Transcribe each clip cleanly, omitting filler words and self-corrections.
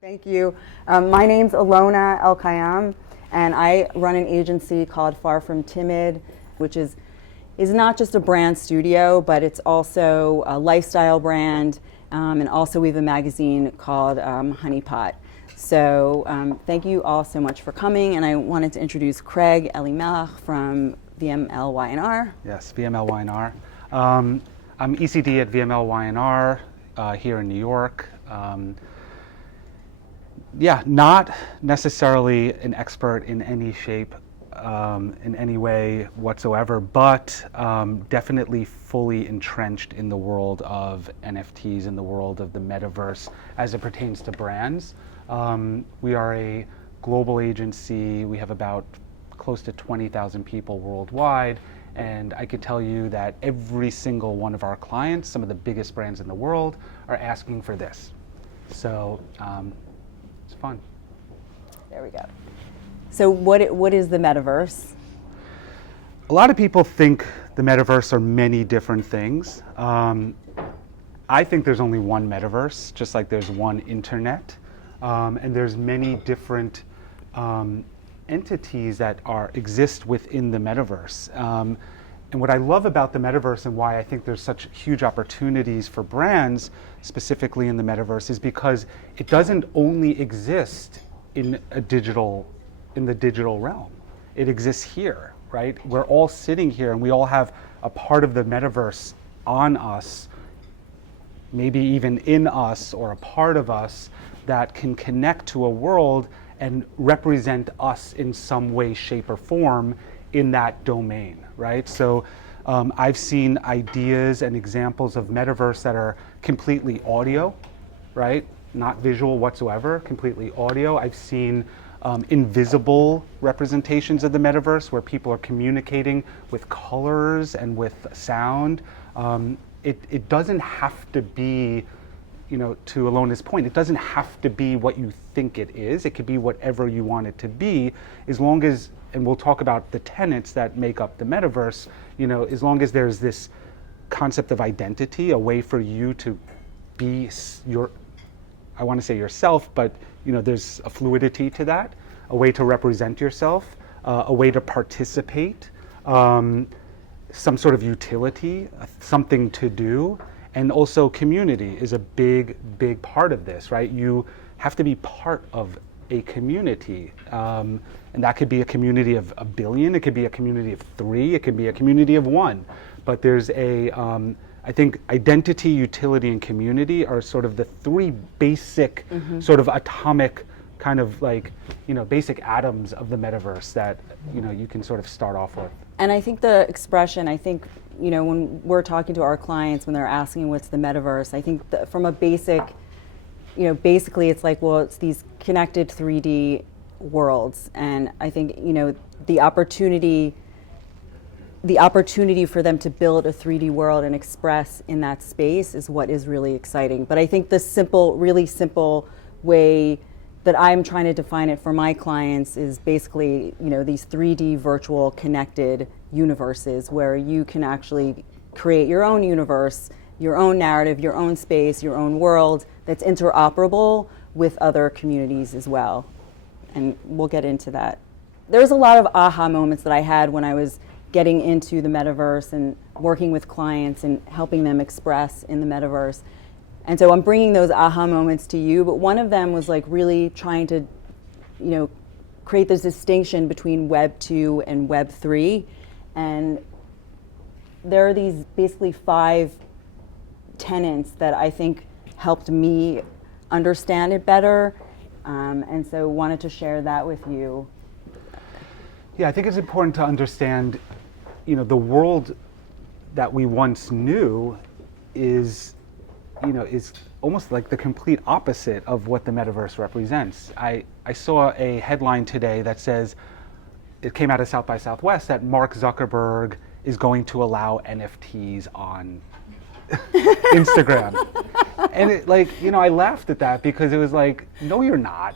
Thank you. My name's Alona Elkayam, and I run an agency called Far From Timid, which is not just a brand studio, but it's also a lifestyle brand, and also we have a magazine called Honeypot. So thank you all so much for coming, and I wanted to introduce Craig Elimeliah from VMLY&R. Yes, VMLY&R. I'm ECD at VMLY&R here in New York. Not necessarily an expert in any shape, in any way whatsoever, but definitely fully entrenched in the world of NFTs, in the world of the metaverse as it pertains to brands. We are a global agency. We have about close to 20,000 people worldwide, and I could tell you that every single one of our clients, some of the biggest brands in the world, are asking for this. So it's fun. There we go. So what is the metaverse? A lot of people think the metaverse are many different things. I think there's only one metaverse, just like there's one internet, and there's many different entities that exist within the metaverse. And what I love about the metaverse and why I think there's such huge opportunities for brands, specifically in the metaverse, is because it doesn't only exist in the digital realm. It exists here, right? We're all sitting here and we all have a part of the metaverse on us, maybe even in us or a part of us that can connect to a world and represent us in some way, shape, or form in that domain, right? So I've seen ideas and examples of metaverse that are completely audio, right? Not visual whatsoever, completely audio. I've seen invisible representations of the metaverse where people are communicating with colors and with sound. It doesn't have to be, to Alona's point, it doesn't have to be what you think it is. It could be whatever you want it to be, as long as, and we'll talk about the tenets that make up the metaverse, as long as there's this concept of identity, a way for you to be I want to say yourself, but there's a fluidity to that, a way to represent yourself, a way to participate, some sort of utility, something to do. And also community is a big, big part of this, right? You have to be part of a community. And that could be a community of 1 billion, it could be a community of 3, it could be a community of 1. But there's I think identity, utility, and community are sort of the 3 basic sort of atomic kind of basic atoms of the metaverse that you can sort of start off with. And I think the expression, when we're talking to our clients, when they're asking what's the metaverse, I think from a basic, basically it's like, well, it's these connected 3D worlds. And I think, the opportunity for them to build a 3D world and express in that space is what is really exciting. But I think the really simple way that I'm trying to define it for my clients is basically, these 3D virtual connected universes where you can actually create your own universe, your own narrative, your own space, your own world that's interoperable with other communities as well. And we'll get into that. There's a lot of aha moments that I had when I was getting into the metaverse and working with clients and helping them express in the metaverse. And so I'm bringing those aha moments to you, but one of them was like really trying to, create this distinction between Web 2 and Web 3. And there are these basically 5 tenets that I think helped me understand it better. And so wanted to share that with you. Yeah, I think it's important to understand, the world that we once knew is almost like the complete opposite of what the metaverse represents. I saw a headline today that says, it came out of South by Southwest, that Mark Zuckerberg is going to allow NFTs on Instagram. And I laughed at that because it was like, no, you're not.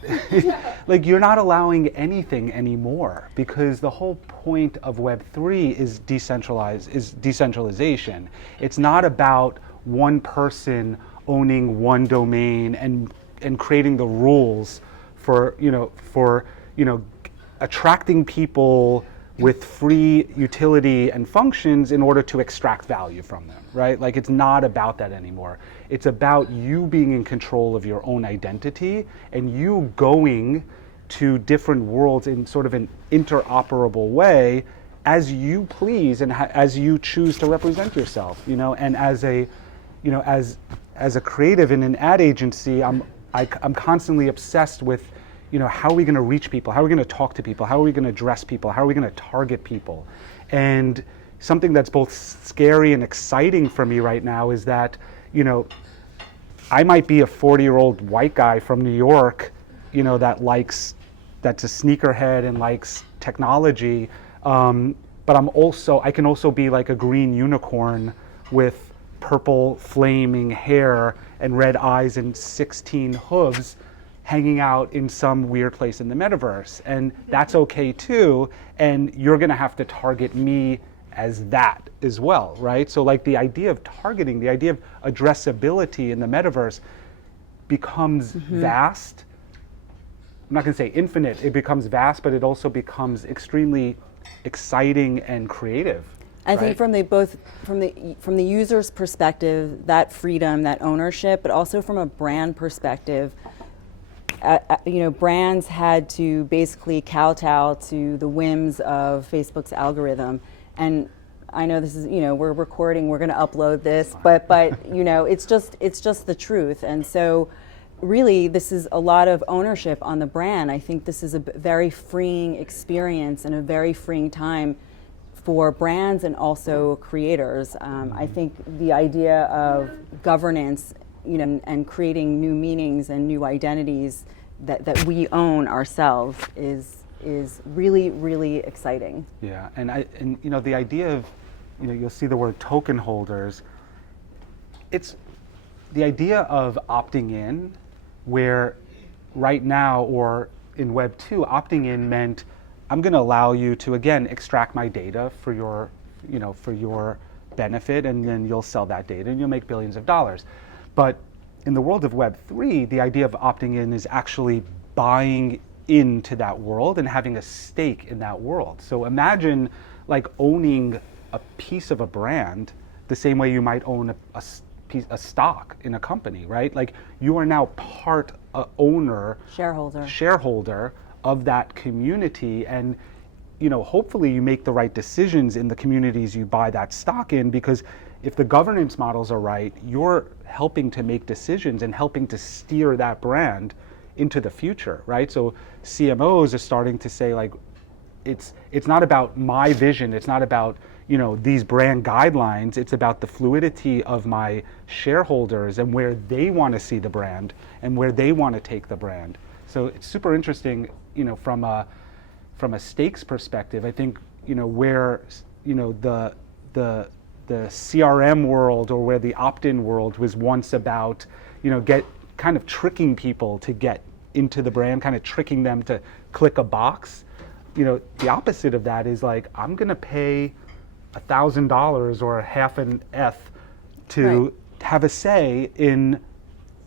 You're not allowing anything anymore, because the whole point of Web3 is decentralization. It's not about one person owning one domain and and creating the rules for attracting people with free utility and functions in order to extract value from them, right? Like, it's not about that anymore. It's about you being in control of your own identity and you going to different worlds in sort of an interoperable way as you please and as you choose to represent yourself, and as a creative in an ad agency, I'm constantly obsessed with, how are we going to reach people? How are we going to talk to people? How are we going to address people? How are we going to target people? And something that's both scary and exciting for me right now is that, I might be a 40-year-old white guy from New York, that's a sneakerhead and likes technology. But I can also be like a green unicorn with purple flaming hair and red eyes and 16 hooves hanging out in some weird place in the metaverse. And that's okay too. And you're gonna have to target me as that as well, right? So like the idea of targeting, the idea of addressability in the metaverse becomes vast. I'm not gonna say infinite, it becomes vast, but it also becomes extremely exciting and creative. I think from the user's perspective, that freedom, that ownership, but also from a brand perspective, brands had to basically kowtow to the whims of Facebook's algorithm. And I know this is, we're recording, we're going to upload this, but it's just the truth. And so really this is a lot of ownership on the brand. I think this is a very freeing experience and a very freeing time for brands and also creators. I think the idea of governance, and creating new meanings and new identities that we own ourselves is really, really exciting. Yeah, and the idea of, you'll see the word token holders. It's the idea of opting in, where right now or in Web 2, opting in meant I'm going to allow you to again extract my data for your benefit, and then you'll sell that data and you'll make billions of dollars. But in the world of Web 3, the idea of opting in is actually buying into that world and having a stake in that world. So imagine like owning a piece of a brand the same way you might own a stock in a company, right? Like you are now owner, shareholder of that community, and hopefully you make the right decisions in the communities you buy that stock in, because if the governance models are right, you're helping to make decisions and helping to steer that brand into the future, right? So CMOs are starting to say, like, it's not about my vision, it's not about these brand guidelines, it's about the fluidity of my shareholders and where they want to see the brand and where they want to take the brand. So it's super interesting, from a stakes perspective. I think where the CRM world, or where the opt-in world was once about kind of tricking people to get into the brand, kind of tricking them to click a box. The opposite of that is like, I'm gonna pay $1,000 or a half an ETH to have a say in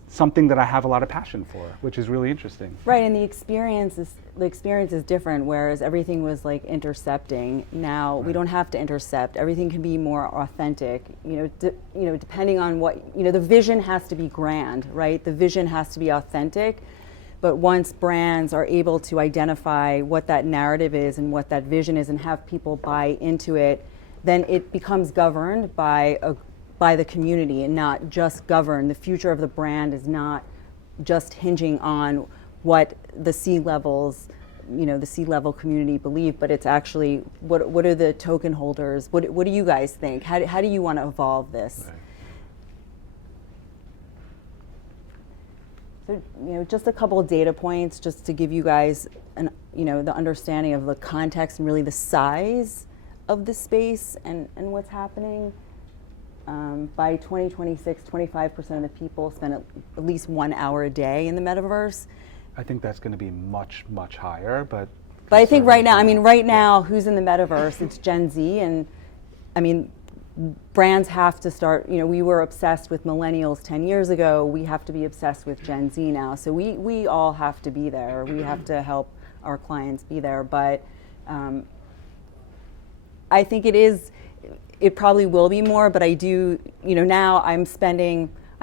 something that I have a lot of passion for, which is really interesting. Right, and the experience is different. Whereas everything was like intercepting. Now we don't have to intercept. Everything can be more authentic. Depending on what the vision has to be grand, right? The vision has to be authentic. But once brands are able to identify what that narrative is and what that vision is, and have people buy into it, then it becomes governed by the community and not just governed. The future of the brand is not just hinging on what the C-levels, the C-level community believe, but it's actually what are the token holders? What do you guys think? How do you want to evolve this? Right. So, just a couple of data points just to give you guys the understanding of the context and really the size of the space and what's happening. By 2026, 25% of the people spend at least 1 hour a day in the metaverse. I think that's going to be much, much higher, but I think right now, who's in the metaverse? It's Gen Z, and brands have to start, we were obsessed with millennials 10 years ago. We have to be obsessed with Gen Z now. So we all have to be there. We have to help our clients be there. But I think it probably will be more, but I do, now I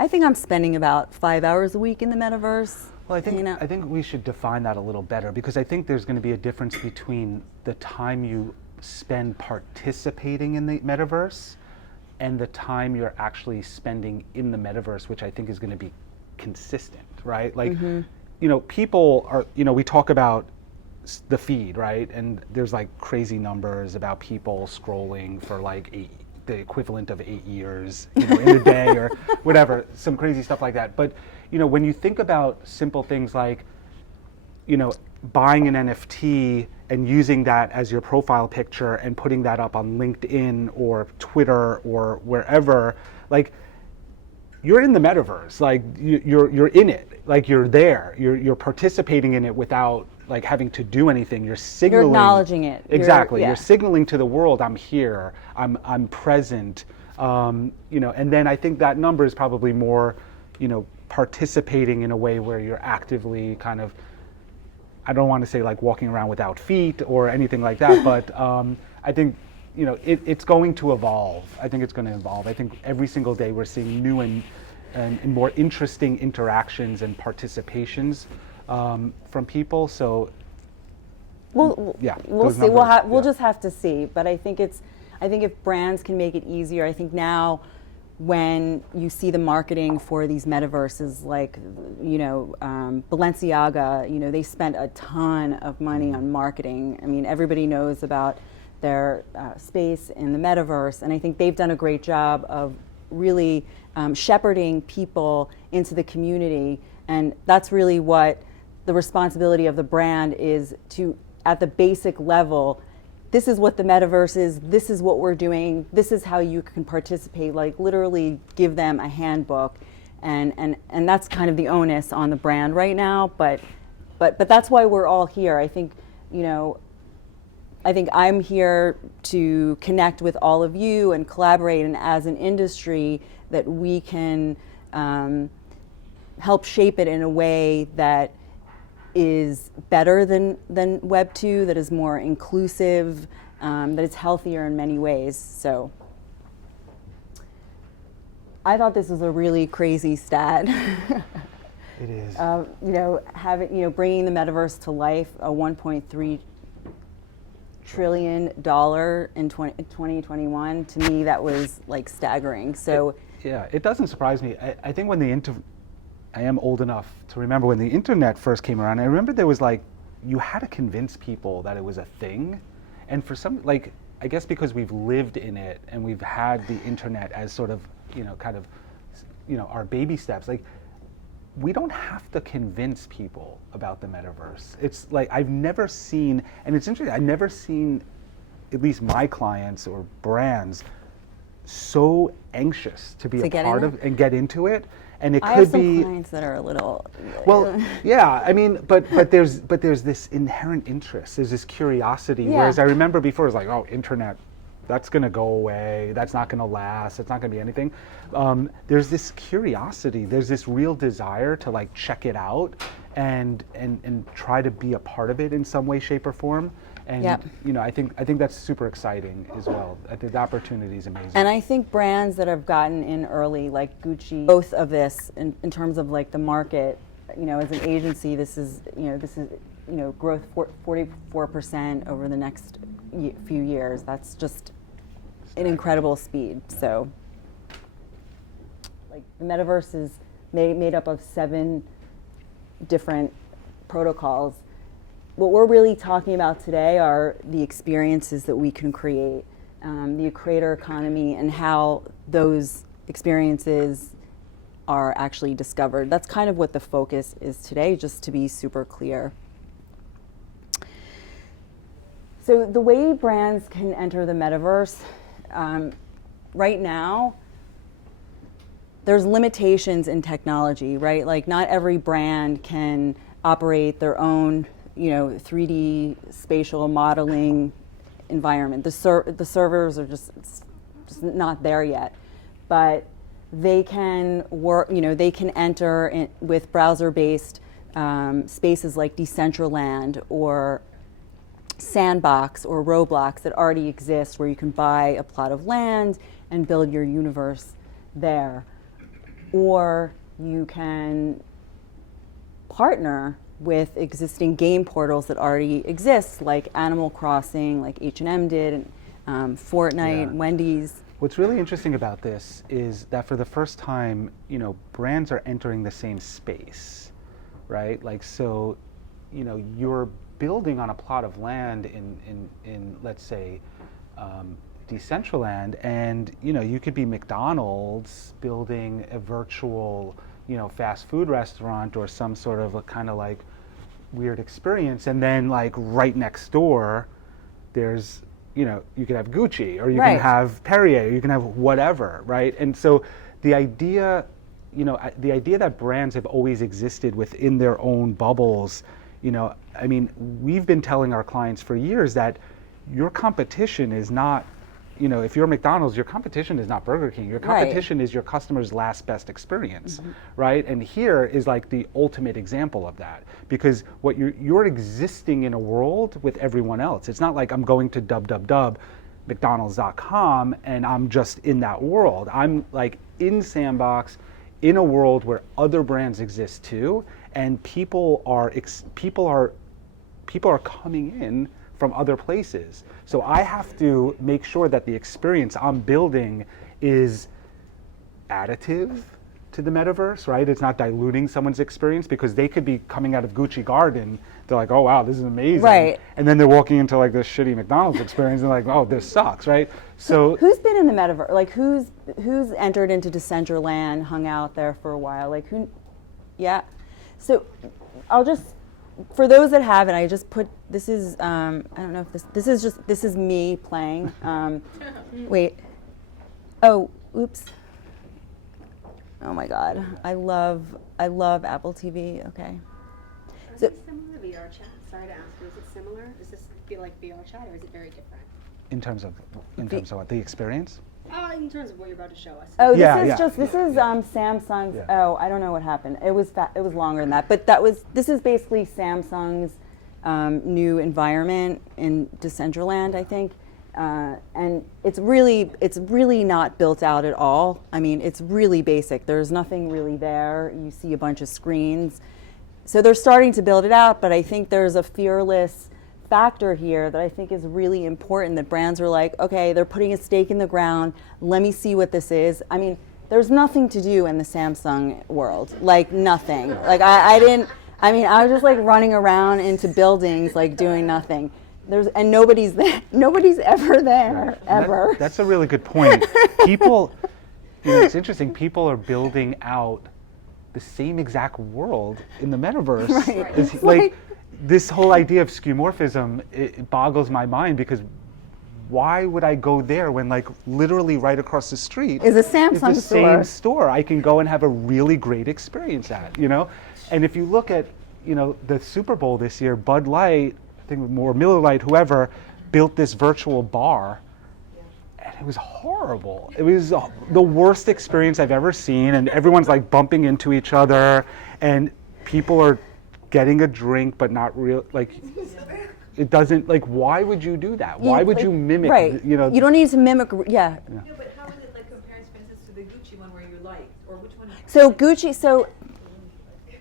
think I'm spending about 5 hours a week in the metaverse. Well, I think we should define that a little better, because I think there's going to be a difference between the time you spend participating in the metaverse and the time you're actually spending in the metaverse, which I think is going to be consistent, right? Like, people are, we talk about the feed, right? And there's like crazy numbers about people scrolling for like the equivalent of 8 years, in a day or whatever, some crazy stuff like that. But, when you think about simple things like, buying an NFT and using that as your profile picture and putting that up on LinkedIn or Twitter or wherever, like, you're in the metaverse, like you're in it, like you're there, you're participating in it without like having to do anything. You're signaling. You're acknowledging it. Exactly. You're signaling to the world, I'm here, I'm present. And then I think that number is probably more, participating in a way where you're actively kind of, I don't want to say like walking around without feet or anything like that, but I think, it's going to evolve. I think it's going to evolve. I think every single day we're seeing new and more interesting interactions and participations from people. So, we'll see. We'll just have to see. But I think if brands can make it easier, I think now when you see the marketing for these metaverses, like, Balenciaga, they spent a ton of money on marketing. I mean, everybody knows about their space in the metaverse, and I think they've done a great job of really shepherding people into the community, and that's really what the responsibility of the brand is, to, at the basic level, this is what the metaverse is, this is what we're doing, this is how you can participate, like literally give them a handbook, and that's kind of the onus on the brand right now, but that's why we're all here. I think, I think I'm here to connect with all of you and collaborate, and as an industry that we can help shape it in a way that is better than Web 2, that is more inclusive, that is healthier in many ways. So I thought this was a really crazy stat. It is. Bringing the metaverse to life, a $1.3 trillion in 2021, to me that was like staggering. So it doesn't surprise me. I think when I am old enough to remember when the internet first came around. I remember there was like, you had to convince people that it was a thing. And for some, like, I guess because we've lived in it and we've had the internet as sort of, our baby steps, like, we don't have to convince people about the metaverse. It's like, I've never seen, and it's interesting, I've never seen, at least my clients or brands, so anxious to be a part of and get into it. And it could be. I have some clients that are a little. Well, yeah. I mean, but there's this inherent interest. There's this curiosity. Yeah. Whereas I remember before, it was like, oh, internet, that's going to go away. That's not going to last. It's not going to be anything. There's this curiosity. There's this real desire to like check it out and try to be a part of it in some way, shape, or form. And I think that's super exciting as well. I think the opportunity is amazing. And I think brands that have gotten in early, like Gucci, both of this in terms of like the market, as an agency, this is growth 44% over the next few years. That's just an incredible speed. So, like, the metaverse is made up of 7 different protocols. What we're really talking about today are the experiences that we can create, the creator economy, and how those experiences are actually discovered. That's kind of what the focus is today, just to be super clear. So the way brands can enter the metaverse, right now, there's limitations in technology, right? Like, not every brand can operate their own 3D spatial modeling environment. The servers are just just not there yet. But they can work, they can enter with browser-based spaces like Decentraland or Sandbox or Roblox that already exist, where you can buy a plot of land and build your universe there. Or you can partner with existing game portals that already exist, like Animal Crossing, like H&M did, and Fortnite, Wendy's. What's really interesting about this is that for the first time, brands are entering the same space, right? Like, so, you're building on a plot of land in let's say, Decentraland, and you could be McDonald's building a virtual, fast food restaurant or some sort of a kind of like weird experience, and then like right next door, there's you could have Gucci, or you can have Perrier, or you can have whatever, right? And so the idea, the idea that brands have always existed within their own bubbles, I mean, we've been telling our clients for years that your competition is not, if you're McDonald's, your competition is not Burger King. Your competition is your customer's last best experience, right? And here is like the ultimate example of that, because what you're existing in a world with everyone else. It's not like I'm going to mcdonalds.com and I'm just in that world. I'm like in Sandbox, in a world where other brands exist too, and people are coming in from other places. So I have to make sure that the experience I'm building is additive to the metaverse, right? It's not diluting someone's experience, because they could be coming out of Gucci Garden, they're like, oh wow, this is amazing. Right. And then they're walking into like this shitty McDonald's experience and like, oh, this sucks, right? So who's been in the metaverse? Like who's entered into Decentraland, hung out there for a while? Like who? Yeah. So I'll just, for those that haven't, I just put, this is, I don't know if this is me playing. Wait. Oh, oops. Oh my God. I love Apple TV. Okay. Is it similar to VR chat? Sorry to ask you, is it similar? Does this feel like VR chat, or is it very different? in terms of what, the experience? In terms of what you're about to show us. Oh, this is Samsung's. Yeah. Oh, I don't know what happened. It was longer than that, but this is basically Samsung's new environment in Decentraland, I think, and it's really not built out at all. I mean, it's really basic. There's nothing really there. You see a bunch of screens, so they're starting to build it out. But I think there's a fearless factor here that I think is really important, that brands are like, okay, they're putting a stake in the ground, let me see what this is. I mean, there's nothing to do in the Samsung world, like nothing. Like I was just like running around into buildings, like doing nothing. And nobody's there. Nobody's ever there, ever. That's a really good point. People, it's interesting, people are building out the same exact world in the metaverse. Right. It's like this whole idea of skeuomorphism, it boggles my mind, because why would I go there when like literally right across the street is a Samsung is the same store I can go and have a really great experience at, And if you look at, the Super Bowl this year, Bud Light, I think more Miller Lite, whoever, built this virtual bar, and it was horrible. It was the worst experience I've ever seen, and everyone's like bumping into each other, and people are getting a drink, but not real, like, it doesn't, like, why would you do that? Why would you mimic, right. You don't need to mimic, yeah. No, but how is it like compares, for instance, to the Gucci one where you like, or which one? So Gucci,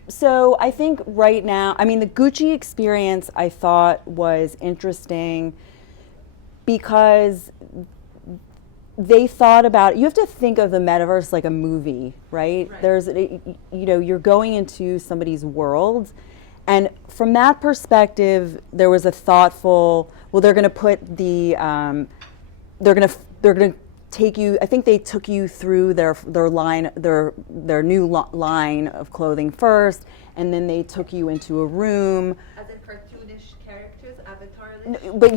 so I think right now, I mean, the Gucci experience I thought was interesting because they thought about, you have to think of the metaverse like a movie, right? There's, you're going into somebody's world. And from that perspective, there was a thoughtful, well, they're going to put the, they're going to take you, I think they took you through their line, their new line of clothing first, and then they took you into a room. As in cartoonish characters, avatar-ish? But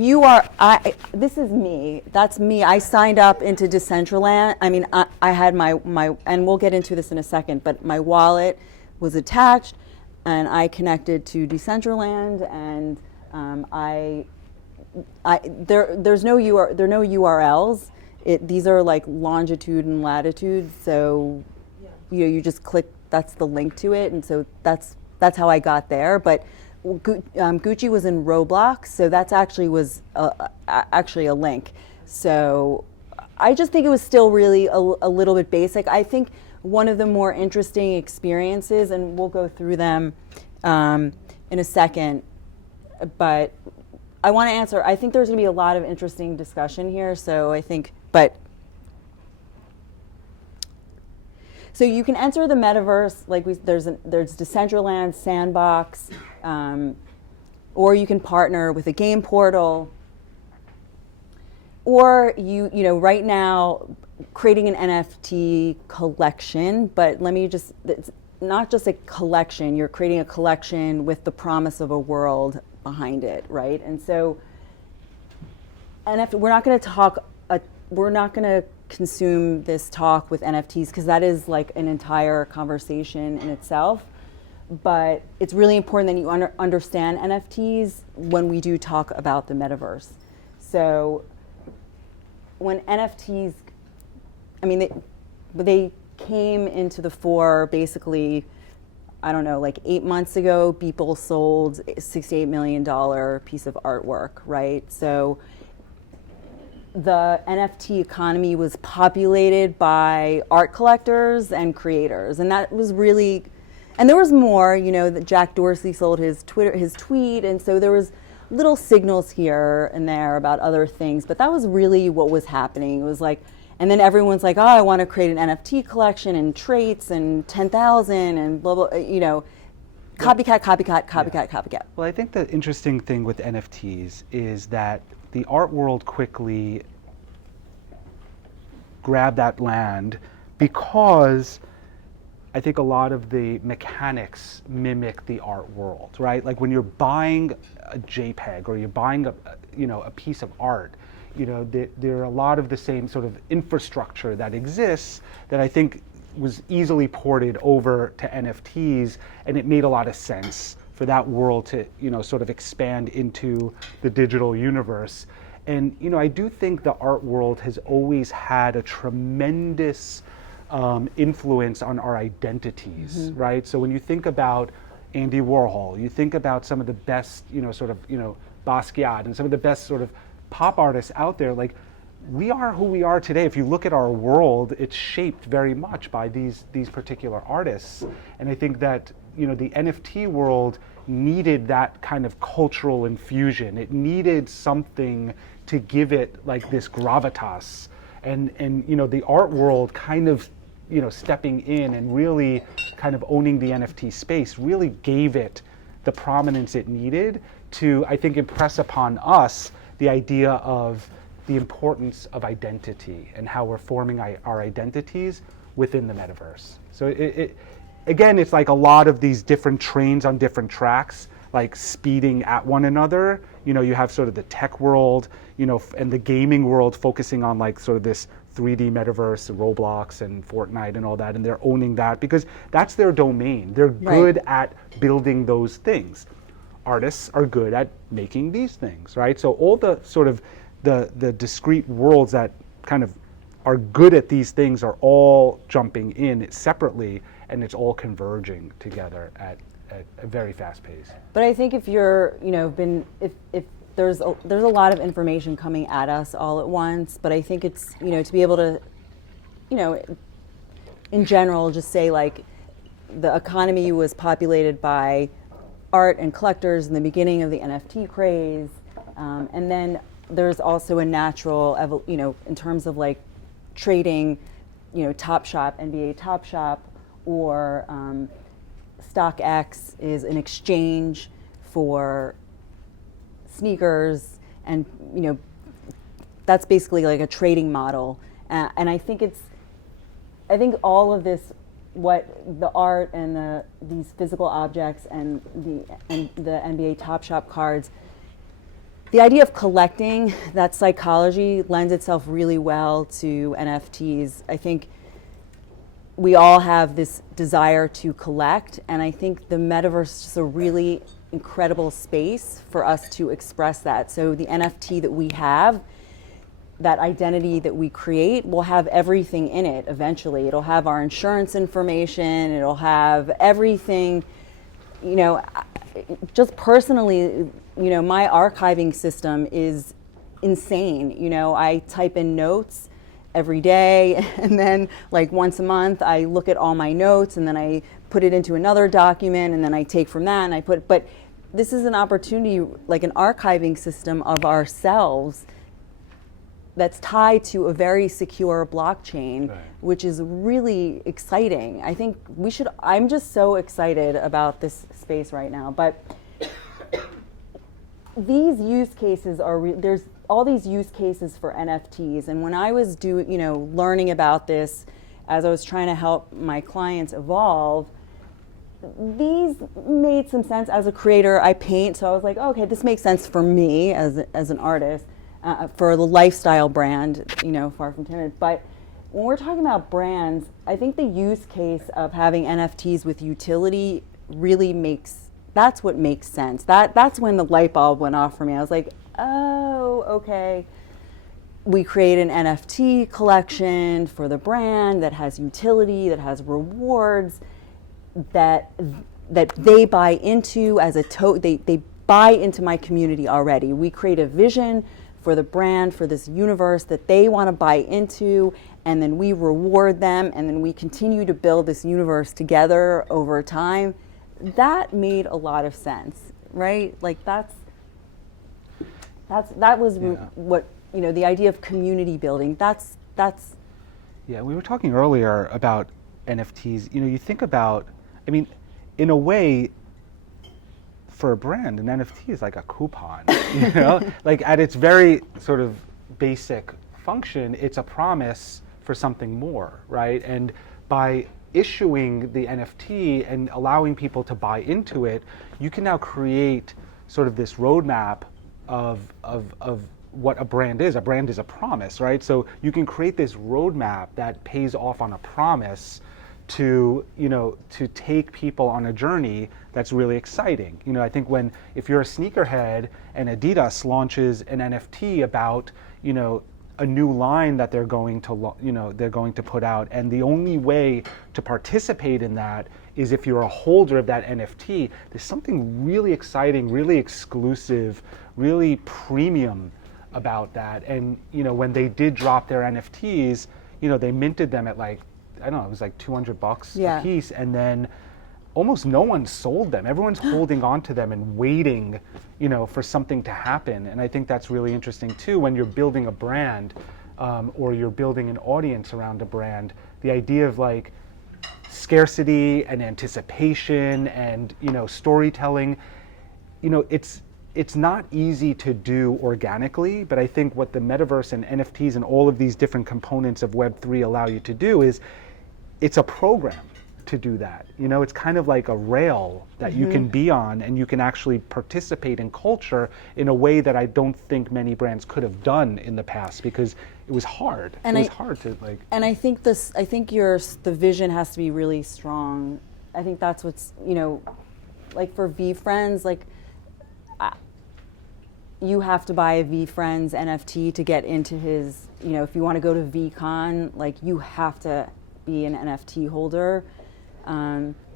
this is me, that's me. I signed up into Decentraland. I mean, I had my, and we'll get into this in a second, but my wallet was attached, and I connected to Decentraland, and there's no URLs. these are like longitude and latitude, so you just click, that's the link to it, and so that's how I got there. But Gucci was in Roblox, so that's actually was actually a link. So I just think it was still really a little bit basic. I think one of the more interesting experiences, and we'll go through them in a second, but I want to answer, I think there's going to be a lot of interesting discussion here, so I think, so you can enter the metaverse, like there's Decentraland, Sandbox, or you can partner with a game portal, or you know, right now, creating an NFT collection, but let me just, it's not just a collection, you're creating a collection with the promise of a world behind it, right? And so, we're not going to consume this talk with NFTs because that is like an entire conversation in itself. But it's really important that you understand NFTs when we do talk about the metaverse. So when NFTs, I mean, they came into the fore basically, I don't know, like 8 months ago, people sold a $68 million piece of artwork, right? So the NFT economy was populated by art collectors and creators, and that was really, and there was more, you know, that Jack Dorsey sold his tweet, and so there was little signals here and there about other things, but that was really what was happening. It was like, and then everyone's like, oh, I want to create an NFT collection and traits and 10,000 and blah, blah, you know, copycat. Well, I think the interesting thing with NFTs is that the art world quickly grabbed that land because I think a lot of the mechanics mimic the art world, right? Like when you're buying a JPEG or you're buying a piece of art, you know, there are a lot of the same sort of infrastructure that exists that I think was easily ported over to NFTs, and it made a lot of sense for that world to, you know, sort of expand into the digital universe. And, you know, I do think the art world has always had a tremendous influence on our identities, right? So when you think about Andy Warhol, you think about some of the best, you know, sort of, you know, Basquiat and some of the best sort of pop artists out there, like we are who we are today. If you look at our world, it's shaped very much by these particular artists. And I think that, you know, the NFT world needed that kind of cultural infusion. It needed something to give it like this gravitas. And you know, the art world kind of, you know, stepping in and really kind of owning the NFT space really gave it the prominence it needed to, I think, impress upon us the idea of the importance of identity and how we're forming our identities within the metaverse. So again, it's like a lot of these different trains on different tracks, like speeding at one another. You know, you have sort of the tech world, you know, and the gaming world focusing on like sort of this 3D metaverse, Roblox and Fortnite and all that, and they're owning that because that's their domain. They're good at building those things. Artists are good at making these things, right? So all the sort of the discrete worlds that kind of are good at these things are all jumping in separately, and it's all converging together at a very fast pace. But I think if you're, you know, if there's a lot of information coming at us all at once, but I think it's, you know, to be able to, you know, in general, just say like the economy was populated by art and collectors in the beginning of the NFT craze, and then there's also a natural, you know, in terms of like trading, you know, Top Shop, NBA Top Shop, or StockX is an exchange for sneakers, and you know, that's basically like a trading model. And I think all of this, what the art and these physical objects and the NBA Top Shop cards, the idea of collecting, that psychology lends itself really well to NFTs. I think we all have this desire to collect, and I think the metaverse is just a really incredible space for us to express that. So the NFT that we have that identity that we create will have everything in it eventually. It'll have our insurance information, it'll have everything, you know, just personally, you know, my archiving system is insane. You know, I type in notes every day, and then like once a month I look at all my notes, and then I put it into another document, and then I take from that and I put, but this is an opportunity, like an archiving system of ourselves that's tied to a very secure blockchain, Right. which is really exciting. I think we should, I'm just so excited about this space right now. But these use cases are, there's all these use cases for NFTs. And when I was learning about this, as I was trying to help my clients evolve, these made some sense. As a creator, I paint, so I was like, oh, okay, this makes sense for me as an artist. For the lifestyle brand, you know, far from Timid. But when we're talking about brands, I think the use case of having NFTs with utility really that's what makes sense. That's when the light bulb went off for me. I was like, oh, okay. We create an NFT collection for the brand that has utility, that has rewards, that they buy into as they buy into my community already. We create a vision for the brand, for this universe that they want to buy into, and then we reward them, and then we continue to build this universe together over time. That made a lot of sense, right? Like that was what, you know, the idea of community building. That's Yeah, we were talking earlier about NFTs. You know, you think about, I mean, in a way, for a brand, an NFT is like a coupon, you know? Like at its very sort of basic function, it's a promise for something more, right? And by issuing the NFT and allowing people to buy into it, you can now create sort of this roadmap of what a brand is. A brand is a promise, right? So you can create this roadmap that pays off on a promise to, you know, to take people on a journey that's really exciting. You know, I think if you're a sneakerhead and Adidas launches an NFT about, you know, a new line that they're going to put out, and the only way to participate in that is if you're a holder of that NFT, there's something really exciting, really exclusive, really premium about that. And, you know, when they did drop their NFTs, you know, they minted them at like, I don't know, it was like $200 a piece, and then almost no one sold them. Everyone's holding on to them and waiting, you know, for something to happen. And I think that's really interesting too when you're building a brand or you're building an audience around a brand. The idea of like scarcity and anticipation and, you know, storytelling, you know, it's not easy to do organically, but I think what the metaverse and NFTs and all of these different components of Web3 allow you to do is it's a program to do that. You know, it's kind of like a rail that you can be on, and you can actually participate in culture in a way that I don't think many brands could have done in the past, because it was hard. And it was hard to like. And I think the vision has to be really strong. I think that's what's, you know, like for VFriends, like you have to buy a VFriends NFT to get into his, you know, if you want to go to VCon, like you have to be an NFT holder.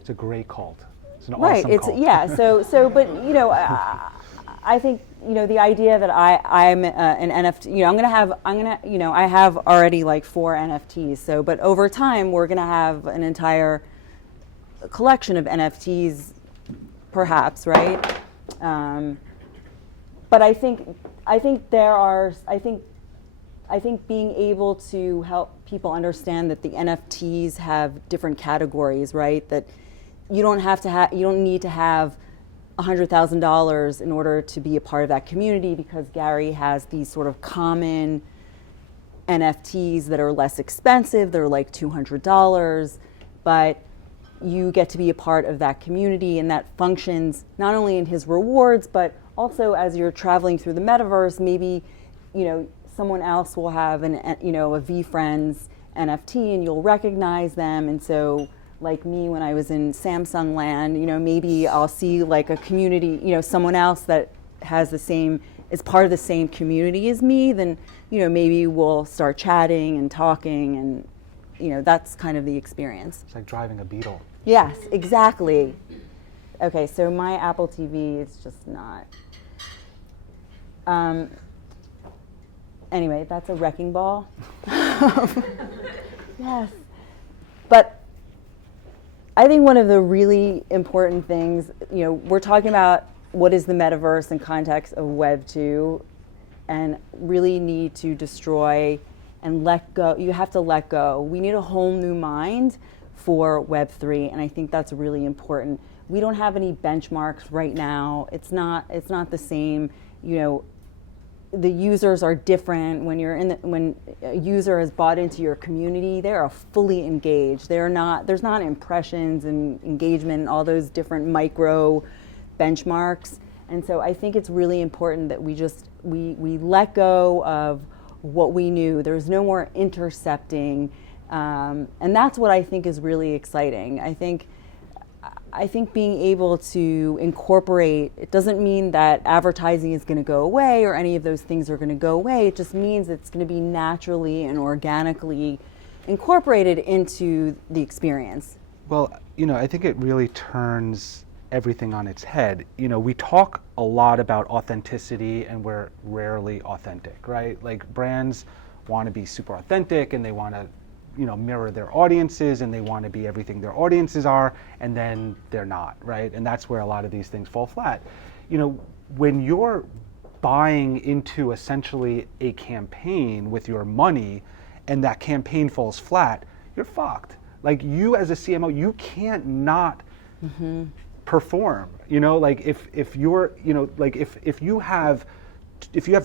It's a great cult. It's an right. awesome It's cult. yeah. So, but you know, I think, you know, the idea that I'm an NFT. You know, you know, I have already like 4 NFTs. So, but over time, we're gonna have an entire collection of NFTs, perhaps, right? But I think being able to help people understand that the NFTs have different categories, right? That you don't need to have $100,000 in order to be a part of that community, because Gary has these sort of common NFTs that are less expensive. They're like $200, but you get to be a part of that community, and that functions not only in his rewards, but also as you're traveling through the metaverse. Maybe, you know, someone else will have a VFriends NFT and you'll recognize them. And so like me, when I was in Samsung land, you know, maybe I'll see like a community, you know, someone else that has the same is part of the same community as me, then, maybe we'll start chatting and talking, and, that's kind of the experience. It's like driving a Beetle. Yes, exactly. Okay, so my Apple TV is just not. Anyway, that's a wrecking ball. Yes. But I think one of the really important things, we're talking about what is the metaverse in context of Web 2, and really need to destroy and let go. You have to let go. We need a whole new mind for Web 3, and I think that's really important. We don't have any benchmarks right now. It's not the same. The users are different. When a user has bought into your community, they are fully engaged. There's not impressions and engagement and all those different micro benchmarks. And so I think it's really important that we let go of what we knew. There's no more intercepting, and that's what I think is really exciting. I think being able to incorporate, it doesn't mean that advertising is going to go away or any of those things are going to go away. It just means it's going to be naturally and organically incorporated into the experience. Well, I think it really turns everything on its head. We talk a lot about authenticity, and we're rarely authentic, right? Like, brands want to be super authentic, and they want to mirror their audiences, and they want to be everything their audiences are, and then they're not, right? And that's where a lot of these things fall flat. When you're buying into essentially a campaign with your money, and that campaign falls flat, you're fucked. Like, you as a CMO, you can't not perform. Like, if you're, like, if you have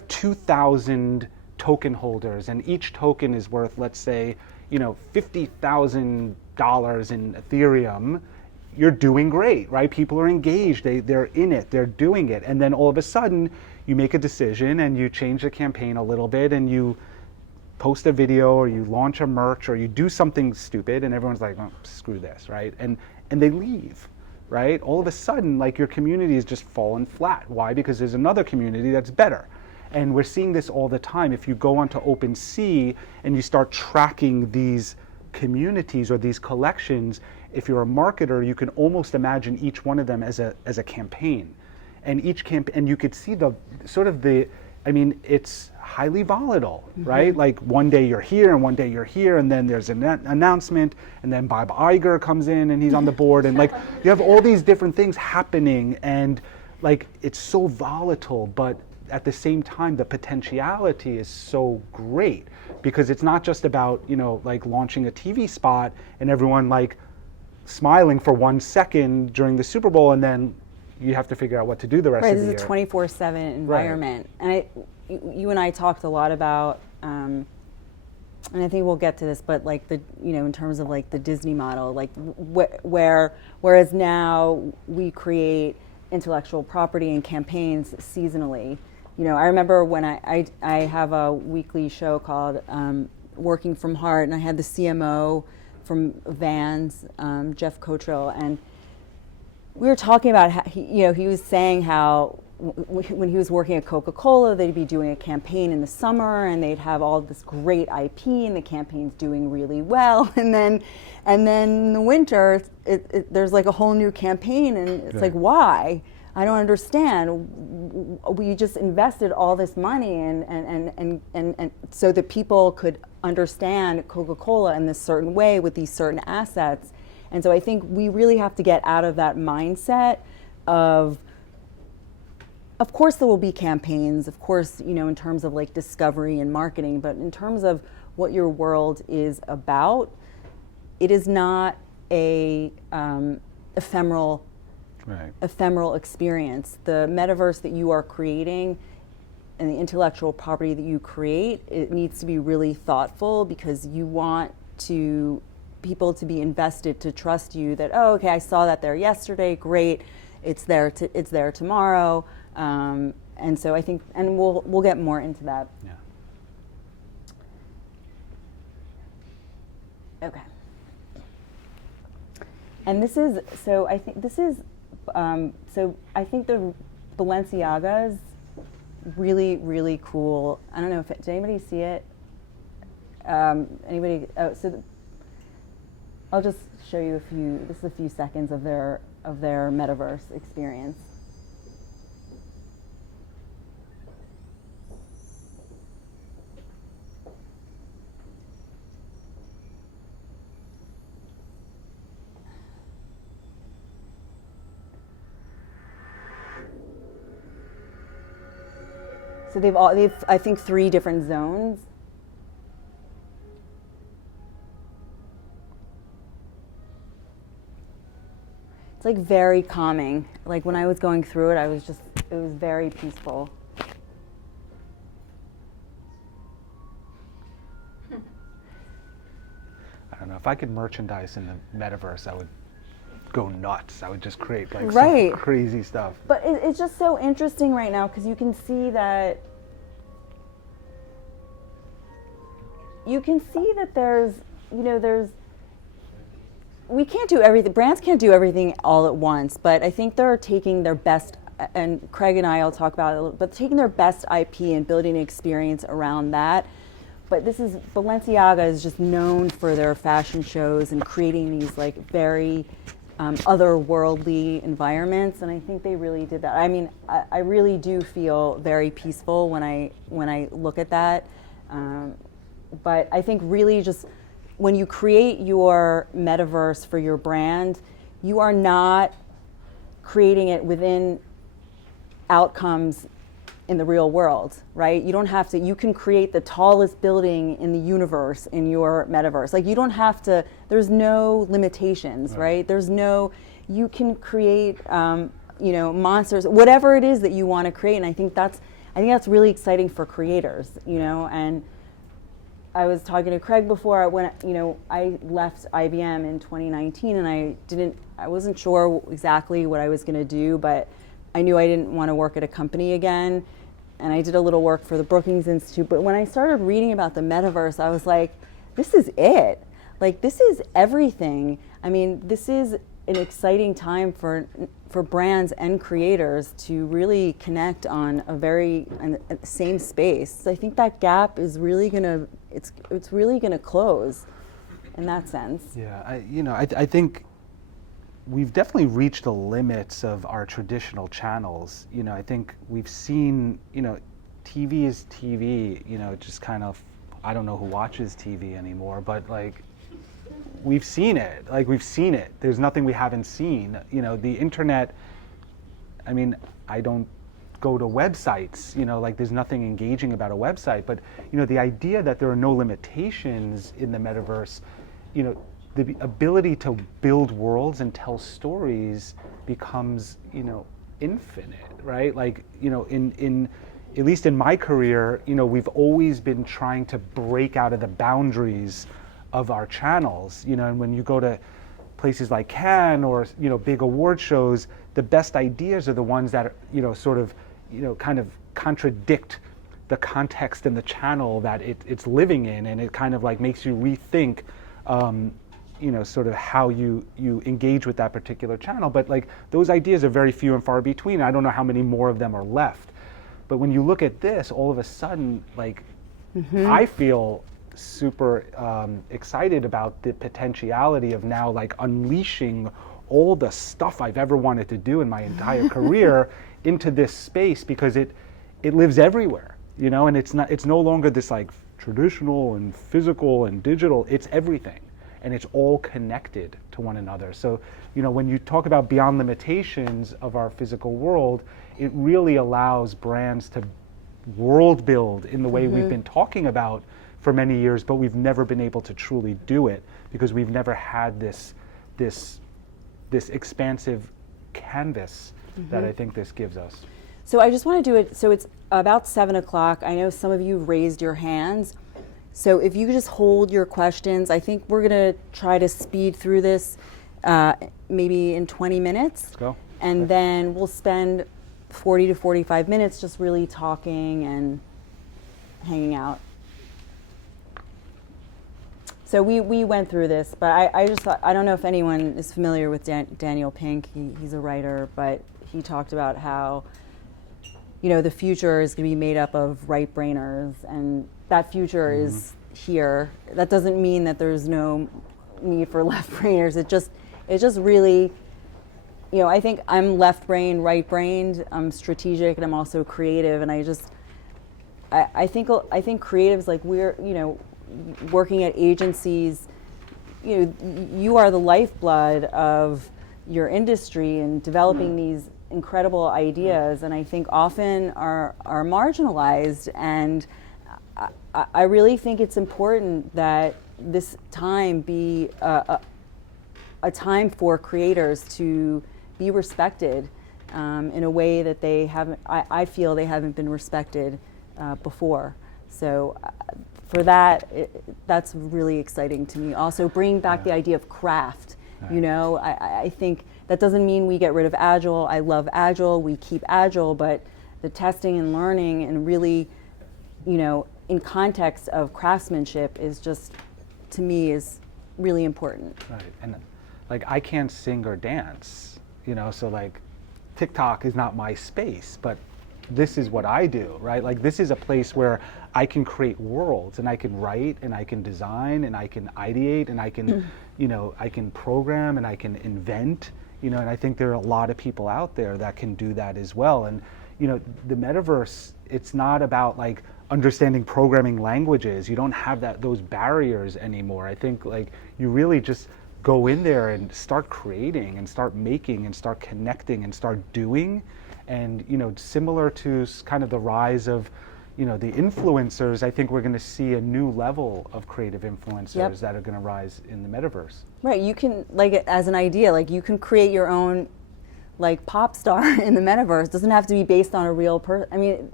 2,000 token holders, and each token is worth, let's say, $50,000 in Ethereum, you're doing great, right? People are engaged, they're in it, they're doing it. And then all of a sudden, you make a decision and you change the campaign a little bit, and you post a video, or you launch a merch, or you do something stupid, and everyone's like, oh, screw this, right? And they leave, right? All of a sudden, like, your community is just fallen flat. Why? Because there's another community that's better. And we're seeing this all the time. If you go onto OpenSea and you start tracking these communities or these collections, if you're a marketer, you can almost imagine each one of them as a campaign. And and you could see it's highly volatile, right? Like, one day you're here and one day you're here, and then there's an announcement, and then Bob Iger comes in and he's on the board, and like, you have all these different things happening, and like, it's so volatile, but at the same time, the potentiality is so great, because it's not just about, like, launching a TV spot and everyone like smiling for 1 second during the Super Bowl, and then you have to figure out what to do the rest of the year. This is a 24/7 environment. Right. And you and I talked a lot about, and I think we'll get to this, but like in terms of like the Disney model, like whereas now we create intellectual property and campaigns seasonally. I remember when I have a weekly show called Working from Heart, and I had the CMO from Vans, Jeff Cottrell, and we were talking about how he was saying how when he was working at Coca-Cola, they'd be doing a campaign in the summer, and they'd have all this great IP, and the campaign's doing really well, and then in the winter, there's like a whole new campaign, and it's like, why? I don't understand. We just invested all this money and so that people could understand Coca-Cola in this certain way with these certain assets. And so I think we really have to get out of that mindset of course there will be campaigns, of course, in terms of like discovery and marketing, but in terms of what your world is about, it is not a ephemeral experience. The metaverse that you are creating and the intellectual property that you create, it needs to be really thoughtful, because you want people to be invested, to trust you that, oh, okay, I saw that there yesterday, great, it's there tomorrow, and so I think, and we'll get more into that. Yeah. Okay. And I think the Balenciagas really, really cool. I don't know if did anybody see it? Anybody? Oh, so I'll just show you this is a few seconds of their metaverse experience. So they've I think 3 different zones. It's like very calming. Like when I was going through it, it was very peaceful. I don't know, if I could merchandise in the metaverse, I would go nuts. I would just create like Right. some crazy stuff. But it's just so interesting right now because you can see that there's, we can't do everything, brands can't do everything all at once, but I think they're taking their best, and Craig and I will talk about it a little, but taking their best IP and building an experience around that. But Balenciaga is just known for their fashion shows and creating these like very otherworldly environments, and I think they really did that. I mean, I really do feel very peaceful when I look at that. But I think really just when you create your metaverse for your brand, you are not creating it within outcomes in the real world, right? You don't have to, you can create the tallest building in the universe in your metaverse. Like you don't have to, there's no limitations, right? You can create, monsters, whatever it is that you want to create. And I think that's really exciting for creators, and I was talking to Craig before I left IBM in 2019 and I wasn't sure exactly what I was going to do, but I knew I didn't want to work at a company again, and I did a little work for the Brookings Institute. But when I started reading about the metaverse, I was like, this is it. Like, this is everything. I mean, this is an exciting time for brands and creators to really connect on a same space. So I think that gap is really it's really gonna close in that sense. Yeah, I think we've definitely reached the limits of our traditional channels. I think we've seen, TV is TV, just kind of, I don't know who watches TV anymore, but like, we've seen it. There's nothing we haven't seen. The internet, I mean, I don't go to websites, there's nothing engaging about a website, but, the idea that there are no limitations in the metaverse, the ability to build worlds and tell stories becomes, infinite, right? Like, in at least in my career, we've always been trying to break out of the boundaries of our channels, and when you go to places like Cannes or, big award shows, the best ideas are the ones that, kind of contradict the context and the channel that it's living in, and it kind of like makes you rethink sort of how you engage with that particular channel. But like those ideas are very few and far between. I don't know how many more of them are left. But when you look at this, all of a sudden, like, I feel super excited about the potentiality of now like unleashing all the stuff I've ever wanted to do in my entire career into this space, because it lives everywhere, and it's no longer this like traditional and physical and digital. It's everything, and it's all connected to one another. So, when you talk about beyond limitations of our physical world, it really allows brands to world build in the way we've been talking about for many years, but we've never been able to truly do it because we've never had this expansive canvas that I think this gives us. So I just want to do it, so it's about 7 o'clock. I know some of you raised your hands. So if you could just hold your questions, I think we're gonna try to speed through this maybe in 20 minutes. Let's go. And then we'll spend 40 to 45 minutes just really talking and hanging out. So we went through this, but I just thought, I don't know if anyone is familiar with Daniel Pink. He's a writer, but he talked about how, the future is going to be made up of right brainers, and that future is here. That doesn't mean that there's no need for left brainers. It's just really, I think I'm left brain, right brained. I'm strategic, and I'm also creative, and I think creatives, like, we're, working at agencies, you are the lifeblood of your industry and developing these incredible ideas, and I think often are marginalized. And I really think it's important that this time be a time for creators to be respected in a way that they haven't. I feel they haven't been respected before. So for that, that's really exciting to me. Also, bringing back the idea of craft. I think that doesn't mean we get rid of Agile. I love Agile. We keep Agile, but the testing and learning and really, in context of craftsmanship is just, to me, is really important. Right, and like, I can't sing or dance, so like TikTok is not my space, but this is what I do, right? Like, this is a place where I can create worlds, and I can write, and I can design, and I can ideate, and I can, I can program, and I can invent, and I think there are a lot of people out there that can do that as well. And, the metaverse, it's not about like understanding programming languages. You don't have those barriers anymore. I think, like, you really just go in there and start creating and start making and start connecting and start doing. And, similar to kind of the rise of, the influencers, I think we're going to see a new level of creative influencers that are going to rise in the metaverse. Right. You can, like, as an idea, like, you can create your own, like, pop star in the metaverse. It doesn't have to be based on a real person. I mean,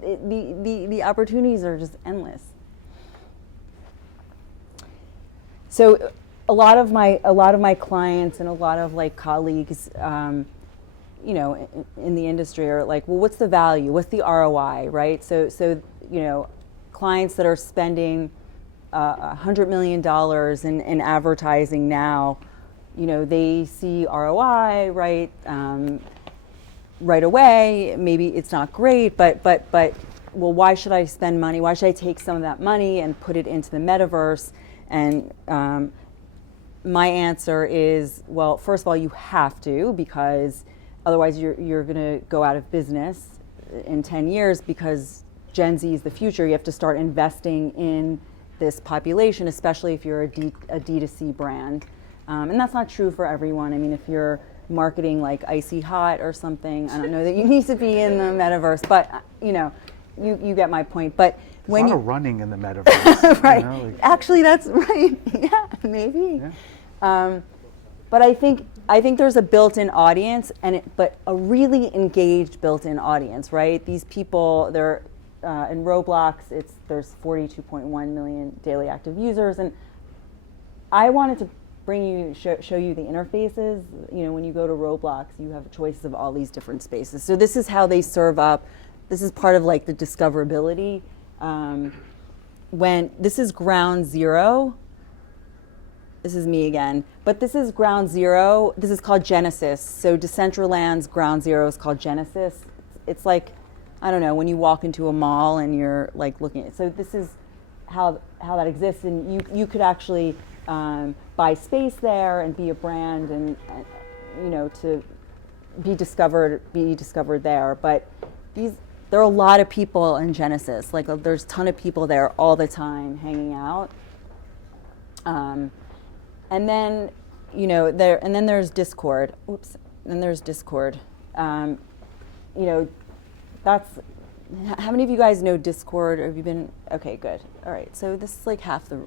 the opportunities are just endless. So a lot of my clients and a lot of, like, colleagues, in the industry are like, well, what's the value? What's the ROI, right? So clients that are spending $100 million in advertising now, they see ROI, right? Right away. Maybe it's not great, but well, why should I spend money? Why should I take some of that money and put it into the metaverse? And my answer is, well, first of all, you have to, because otherwise you're going to go out of business in 10 years, because Gen Z is the future. You have to start investing in this population, especially if you're a D2C brand. And that's not true for everyone. I mean, if you're marketing like Icy Hot or something, I don't know that you need to be in the metaverse, but you get my point. But when you're running in the metaverse, right? Actually, that's right. Yeah, maybe. Yeah. But I think there's a built-in audience, but a really engaged built-in audience, right? These people, they're in Roblox. There's 42.1 million daily active users, and I wanted to show you the interfaces. When you go to Roblox, you have choices of all these different spaces. So this is how they serve up. This is part of, like, the discoverability. When this is ground zero. This is me again, but this is ground zero. This is called Genesis. So Decentraland's ground zero is called Genesis. It's like, I don't know, when you walk into a mall and you're, like, looking at. So this is how that exists, and you could actually buy space there and be a brand, and to be discovered there. But there are a lot of people in Genesis. Like, there's a ton of people there all the time hanging out. And then, there's Discord. Oops. Then there's Discord. That's, how many of you guys know Discord? Or have you been? Okay, good. All right. So this is like half the.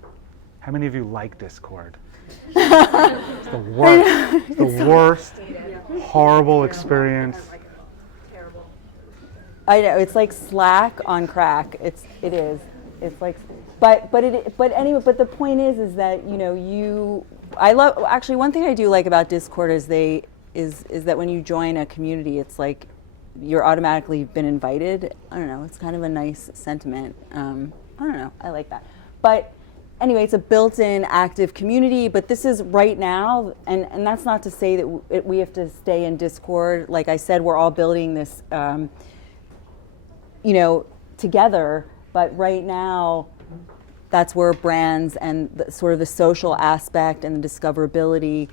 How many of you like Discord? It's the worst. It's the worst. Horrible experience. Terrible. I know, it's like Slack on crack. It is. It's like, but anyway. But the point is that I love, actually, one thing I do like about Discord is that when you join a community, it's like you're automatically been invited. I don't know. It's kind of a nice sentiment. I don't know. I like that. But anyway, it's a built-in active community. But this is right now, and that's not to say that we have to stay in Discord. Like I said, we're all building this together. But right now, that's where brands and sort of the social aspect and the discoverability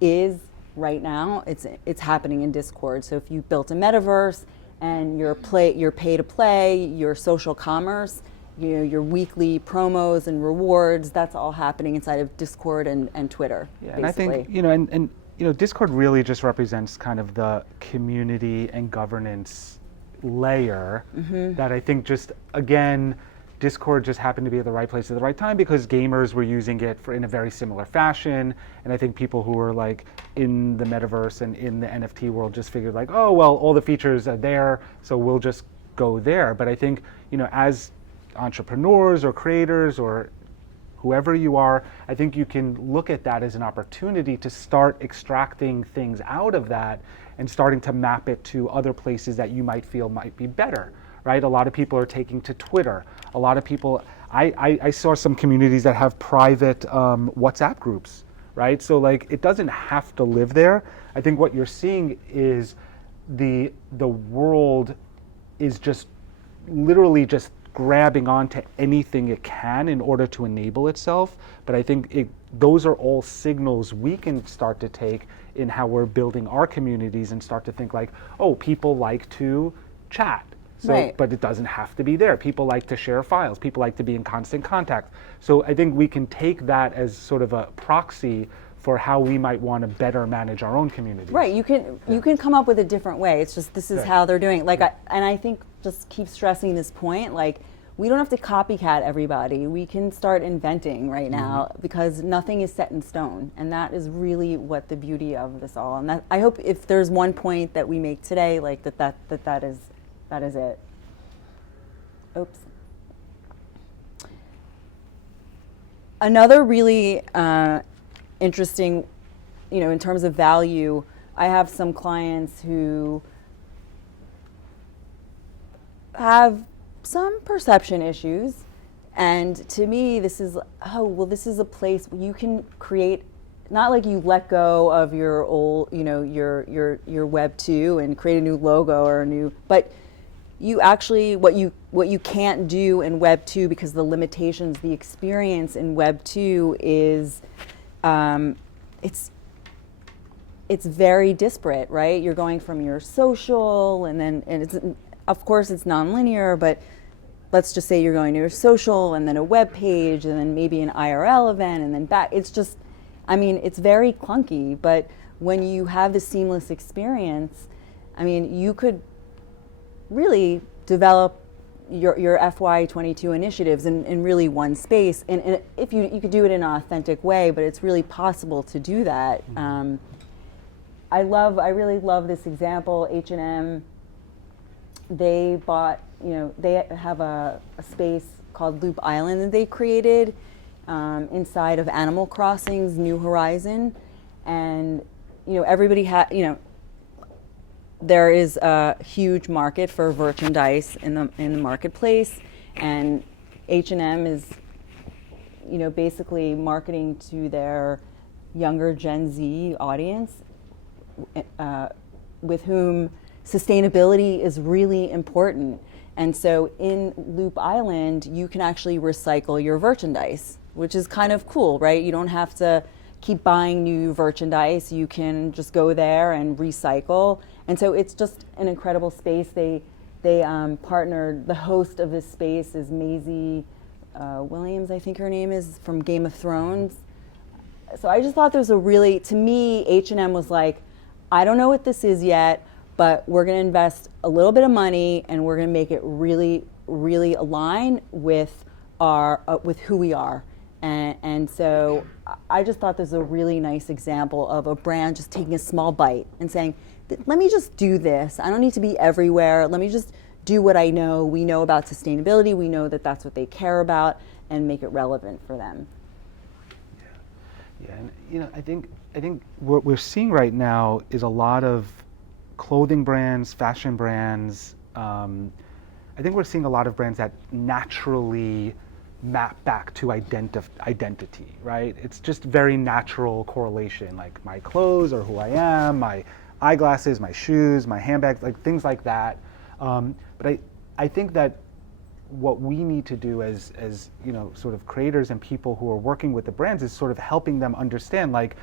is right now. It's happening in Discord. So if you built a metaverse and your pay to play, your social commerce, your weekly promos and rewards, that's all happening inside of Discord and Twitter. Yeah, basically. and I think, Discord really just represents kind of the community and governance layer that I think just, again, Discord just happened to be at the right place at the right time because gamers were using it in a very similar fashion. And I think people who were like in the metaverse and in the NFT world just figured like, oh, well, all the features are there, so we'll just go there. But I think, as entrepreneurs or creators or whoever you are, I think you can look at that as an opportunity to start extracting things out of that and starting to map it to other places that you might feel might be better. Right? A lot of people are taking to Twitter. A lot of people, I saw some communities that have private WhatsApp groups, right? So like it doesn't have to live there. I think what you're seeing is the world is just literally just grabbing onto anything it can in order to enable itself. But I think those are all signals we can start to take in how we're building our communities and start to think like, oh, people like to chat. So, right. But it doesn't have to be there. People like to share files. People like to be in constant contact. So I think we can take that as sort of a proxy for how we might want to better manage our own communities. Right. You can come up with a different way. It's just this is how they're doing it. Like, and I think just keep stressing this point. Like, we don't have to copycat everybody. We can start inventing right now because nothing is set in stone, and that is really what the beauty of this all. And that, I hope if there's one point that we make today, like that is it. Oops. Another really interesting, in terms of value, I have some clients who have some perception issues, and to me this is this is a place where you can create, not like you let go of your old your Web 2 and create a new logo or a new, but you actually what you can't do in Web 2 because the limitations, the experience in Web 2 is it's very disparate, right? You're going from your social and it's, of course it's nonlinear, but let's just say you're going to your social and then a web page and then maybe an IRL event and then back. It's just, it's very clunky, but when you have the seamless experience, you could really develop your FY22 initiatives in really one space. And if you could do it in an authentic way, but it's really possible to do that. I really love this example. H&M, they bought, they have a space called Loop Island that they created inside of Animal Crossing's New Horizon. And, everybody there is a huge market for merchandise in the marketplace, and H&M is, basically marketing to their younger Gen Z audience, with whom sustainability is really important. And so in Loop Island, you can actually recycle your merchandise, which is kind of cool, right? You don't have to keep buying new merchandise. You can just go there and recycle. And so it's just an incredible space. They partnered, the host of this space is Maisie Williams, I think her name is, from Game of Thrones. So I just thought there was to me, H&M was like, I don't know what this is yet, but we're going to invest a little bit of money and we're going to make it really, really align with with who we are. And so I just thought this was a really nice example of a brand just taking a small bite and saying, let me just do this. I don't need to be everywhere. Let me just do what I know. We know about sustainability. We know that that's what they care about, and make it relevant for them. Yeah, and I think what we're seeing right now is a lot of clothing brands, fashion brands. I think we're seeing a lot of brands that naturally map back to identity, right? It's just very natural correlation, like my clothes or who I am, my eyeglasses, my shoes, my handbags, like things like that. But I think that what we need to do as sort of creators and people who are working with the brands is sort of helping them understand, like,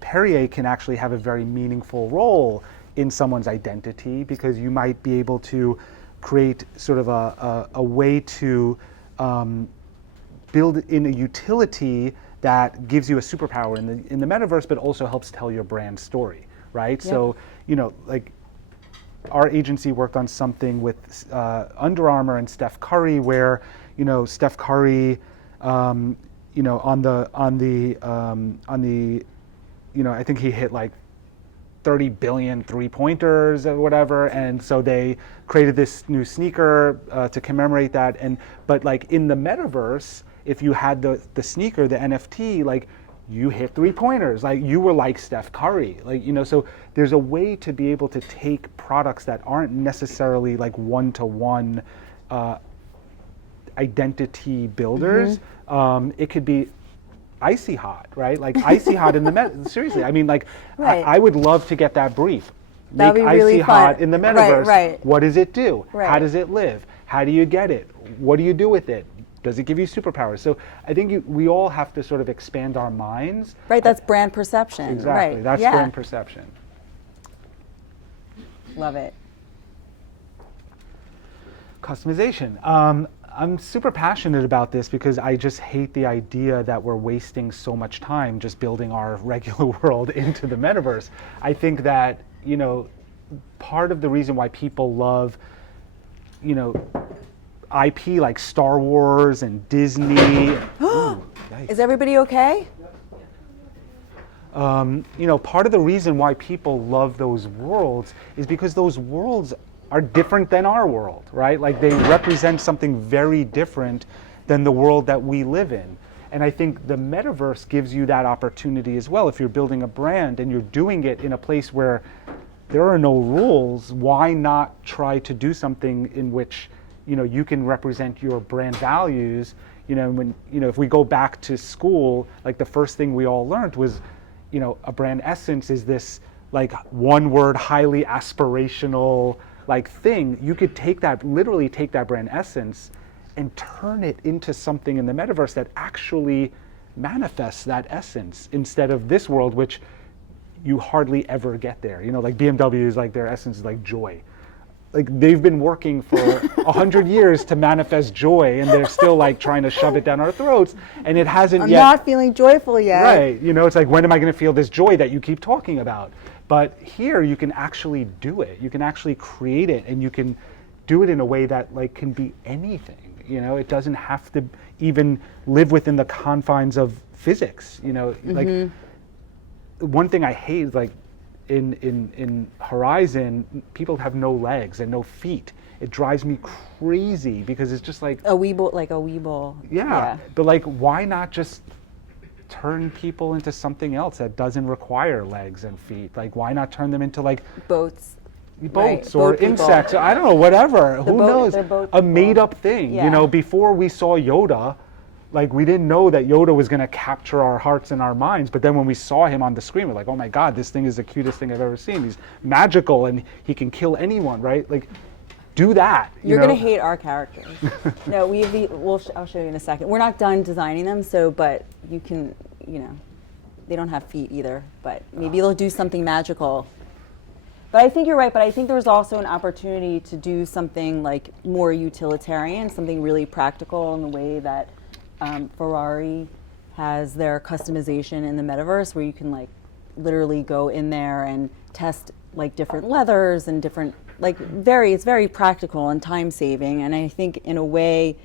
Perrier can actually have a very meaningful role in someone's identity, because you might be able to create sort of a way to build in a utility that gives you a superpower in the metaverse, but also helps tell your brand story, right? Yep. So, like, our agency worked on something with Under Armour and Steph Curry, where Steph Curry, on the I think he hit like 30 billion three-pointers or whatever, and so they created this new sneaker to commemorate that. But like in the metaverse, if you had the sneaker, the NFT, like, you hit three-pointers, like you were like Steph Curry, like, so there's a way to be able to take products that aren't necessarily like one-to-one identity builders. It could be icy hot, right? Like icy hot in the seriously, I mean, like, Right. I would love to get that brief. That'd Make be icy really hot fun. in the metaverse. Right. What does it do? How Right. does it live? How do you get it? What do you do with it? Does it give you superpowers? So I think we all have to sort of expand our minds. Right, that's brand perception. Exactly, Right. that's yeah. brand perception. Love it. Customization. I'm super passionate about this because I just hate the idea that we're wasting so much time just building our regular world into the metaverse. I think that, part of the reason why people love, IP like Star Wars and Disney. Ooh, yikes. Is everybody okay? Part of the reason why people love those worlds is because those worlds are different than our world, right? Like, they represent something very different than the world that we live in. And I think the metaverse gives you that opportunity as well. If you're building a brand and you're doing it in a place where there are no rules, why not try to do something in which, you can represent your brand values? If we go back to school, like, the first thing we all learned was, a brand essence is this like one word, highly aspirational like thing. You could literally take that brand essence and turn it into something in the metaverse that actually manifests that essence, instead of this world, which you hardly ever get there. Like BMW is like, their essence is like joy. Like, they've been working for 100 years to manifest joy, and they're still like trying to shove it down our throats, and it hasn't I'm yet. not feeling joyful yet. Right, it's like, when am I going to feel this joy that you keep talking about? But here you can actually do it. You can actually create it, and you can do it in a way that like can be anything. It doesn't have to even live within the confines of physics. Like, one thing I hate is like in Horizon, people have no legs and no feet. It drives me crazy because it's just like A Weeble. yeah. But like, why not just turn people into something else that doesn't require legs and feet? Like, why not turn them into like Boats. boats Right, or boat people. insects? I don't know, whatever. Who knows? They're boat A people. made-up thing. Yeah. Before we saw Yoda, like, we didn't know that Yoda was going to capture our hearts and our minds. But then when we saw him on the screen, we're like, oh my God, this thing is the cutest thing I've ever seen. He's magical and he can kill anyone, right? Like, do that. You're gonna hate our characters. No, I'll show you in a second. We're not done designing them, but you can, they don't have feet either, but maybe they'll do something magical. But I think you're right, but I think there's also an opportunity to do something like more utilitarian, something really practical in the way that Ferrari has their customization in the metaverse, where you can like literally go in there and test like different leathers and different, like, it's very practical and time saving. And I think in a way,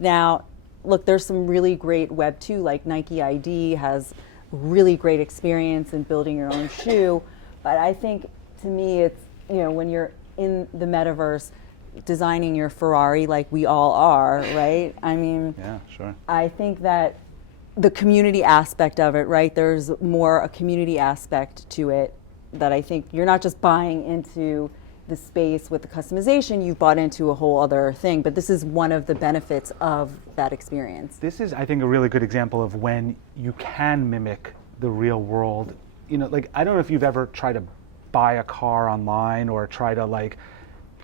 now, look, there's some really great Web 2, like Nike ID has really great experience in building your own shoe. But I think, to me, it's, when you're in the metaverse designing your Ferrari like we all are, right? I mean, Yeah, sure. I think that the community aspect of it, right? There's more a community aspect to it that I think you're not just buying into the space with the customization, you've bought into a whole other thing. But this is one of the benefits of that experience. This is, I think, a really good example of when you can mimic the real world. Like, I don't know if you've ever tried to buy a car online or try to like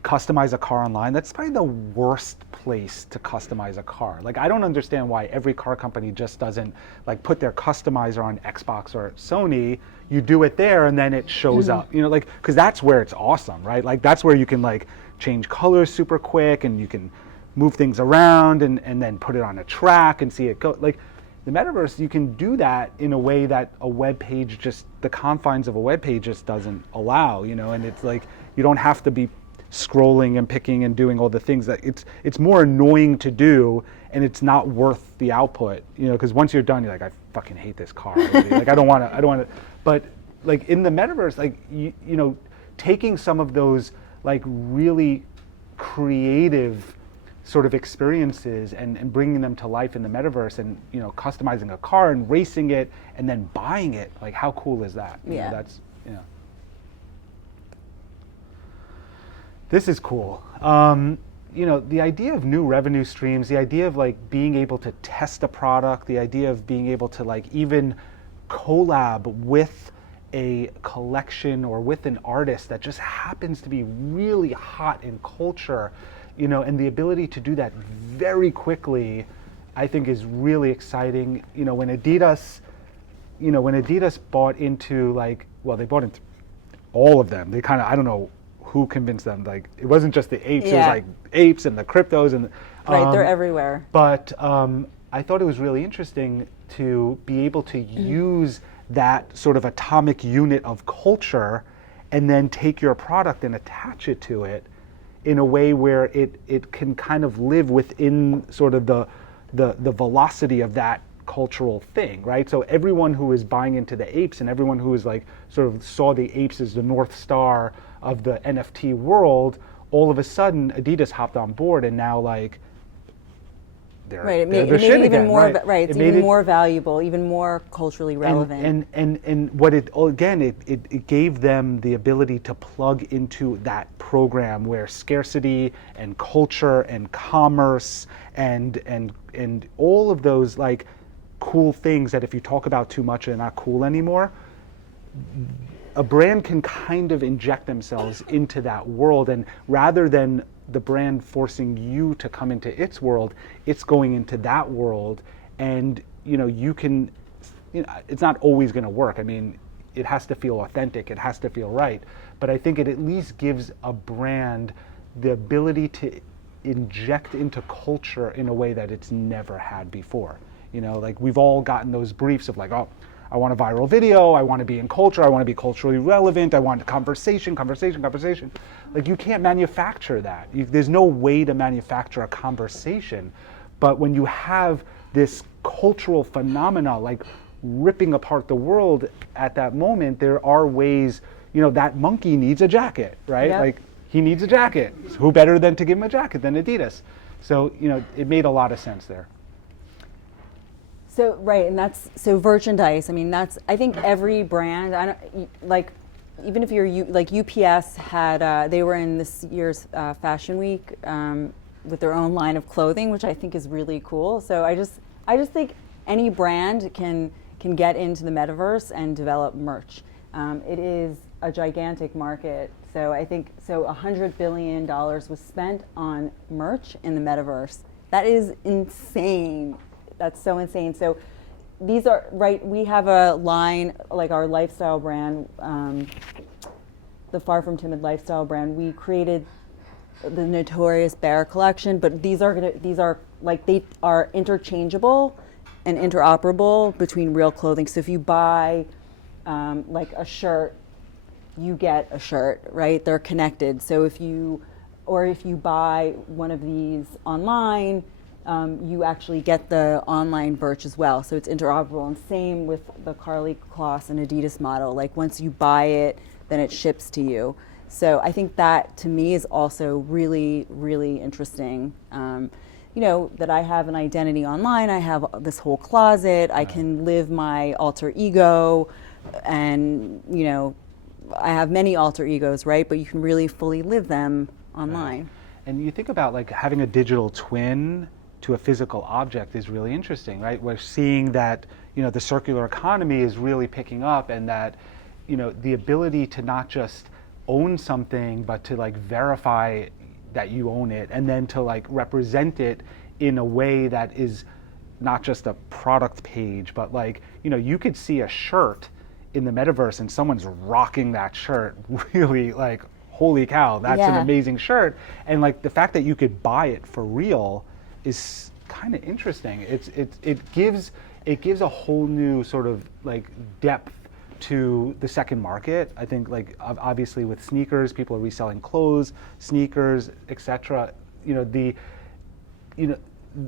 customize a car online, that's probably the worst place to customize a car. Like, I don't understand why every car company just doesn't like put their customizer on Xbox or Sony. You do it there and then it shows up, you know, like, because that's where it's awesome, right? Like, that's where you can like change colors super quick and you can move things around and then put it on a track and see it go. Like, the metaverse, you can do that in a way that a web page just, the confines of a web page just doesn't allow, you know, and it's like, you don't have to be scrolling and picking and doing all the things that it's more annoying to do, and it's not worth the output, you know, because once you're done, you're like, I fucking hate this car already. Like, I don't want to, but like in the metaverse, like, you know, taking some of those like really creative sort of experiences and bringing them to life in the metaverse, and, you know, customizing a car and racing it and then buying it, like, how cool is that? You know, that's, you know. This is cool. You know, the idea of new revenue streams, the idea of like being able to test a product, the idea of being able to like even collab with a collection or with an artist that just happens to be really hot in culture, you know, and the ability to do that very quickly, I think is really exciting. You know, when Adidas bought into like, well, they bought into all of them. They kind of, I don't know who convinced them. Like, it wasn't just the apes, it was like apes and the cryptos and Right, they're everywhere. But I thought it was really interesting to be able to use that sort of atomic unit of culture and then take your product and attach it to it in a way where it can kind of live within sort of the velocity of that cultural thing, right? So everyone who is buying into the apes and everyone who is like sort of saw the apes as the North Star of the NFT world, all of a sudden Adidas hopped on board, and now like they're Right, it made they're it shit even again, more right? right. It's even more valuable, even more culturally relevant. And what it gave them the ability to plug into that program where scarcity and culture and commerce and all of those like cool things that if you talk about too much they're not cool anymore. A brand can kind of inject themselves into that world, and rather than the brand forcing you to come into its world, it's going into that world, and you know, you can, you know, it's not always going to work. I mean, it has to feel authentic, it has to feel right, but I think it at least gives a brand the ability to inject into culture in a way that it's never had before. You know, like we've all gotten those briefs of like, oh, I want a viral video, I want to be in culture, I want to be culturally relevant, I want conversation. Like, you can't manufacture that. There's no way to manufacture a conversation. But when you have this cultural phenomena like ripping apart the world at that moment, there are ways, you know, that monkey needs a jacket, right? Yep. Like, he needs a jacket. Who better than to give him a jacket than Adidas? So, you know, it made a lot of sense there. So right, and that's so merchandise. I mean, that's, I think every brand. I don't like, even if you're like UPS had they were in this year's Fashion Week with their own line of clothing, which I think is really cool. So I just think any brand can get into the metaverse and develop merch. It is a gigantic market. So I think $100 billion was spent on merch in the metaverse. That is insane. That's so insane. So these are, right, we have a line, like our lifestyle brand, the Far From Timid lifestyle brand. We created the Notorious Bear collection, but these are like, they are interchangeable and interoperable between real clothing. So if you buy like a shirt, you get a shirt, right? They're connected. So if you buy one of these online, you actually get the online merch as well. So it's interoperable, and same with the Karlie Kloss and Adidas model. Like, once you buy it, then it ships to you. So I think that to me is also really, really interesting. You know, that I have an identity online, I have this whole closet, I can live my alter ego, and you know, I have many alter egos, right? But you can really fully live them online. Right. And you think about like having a digital twin to a physical object is really interesting, right? We're seeing that, you know, the circular economy is really picking up, and that, you know, the ability to not just own something, but to like verify that you own it, and then to like represent it in a way that is not just a product page, but like, you know, you could see a shirt in the metaverse and someone's rocking that shirt really like, holy cow, that's an amazing shirt. And like the fact that you could buy it for real is kind of interesting. It gives a whole new sort of like depth to the second market. I think like obviously with sneakers, people are reselling clothes, sneakers, etc.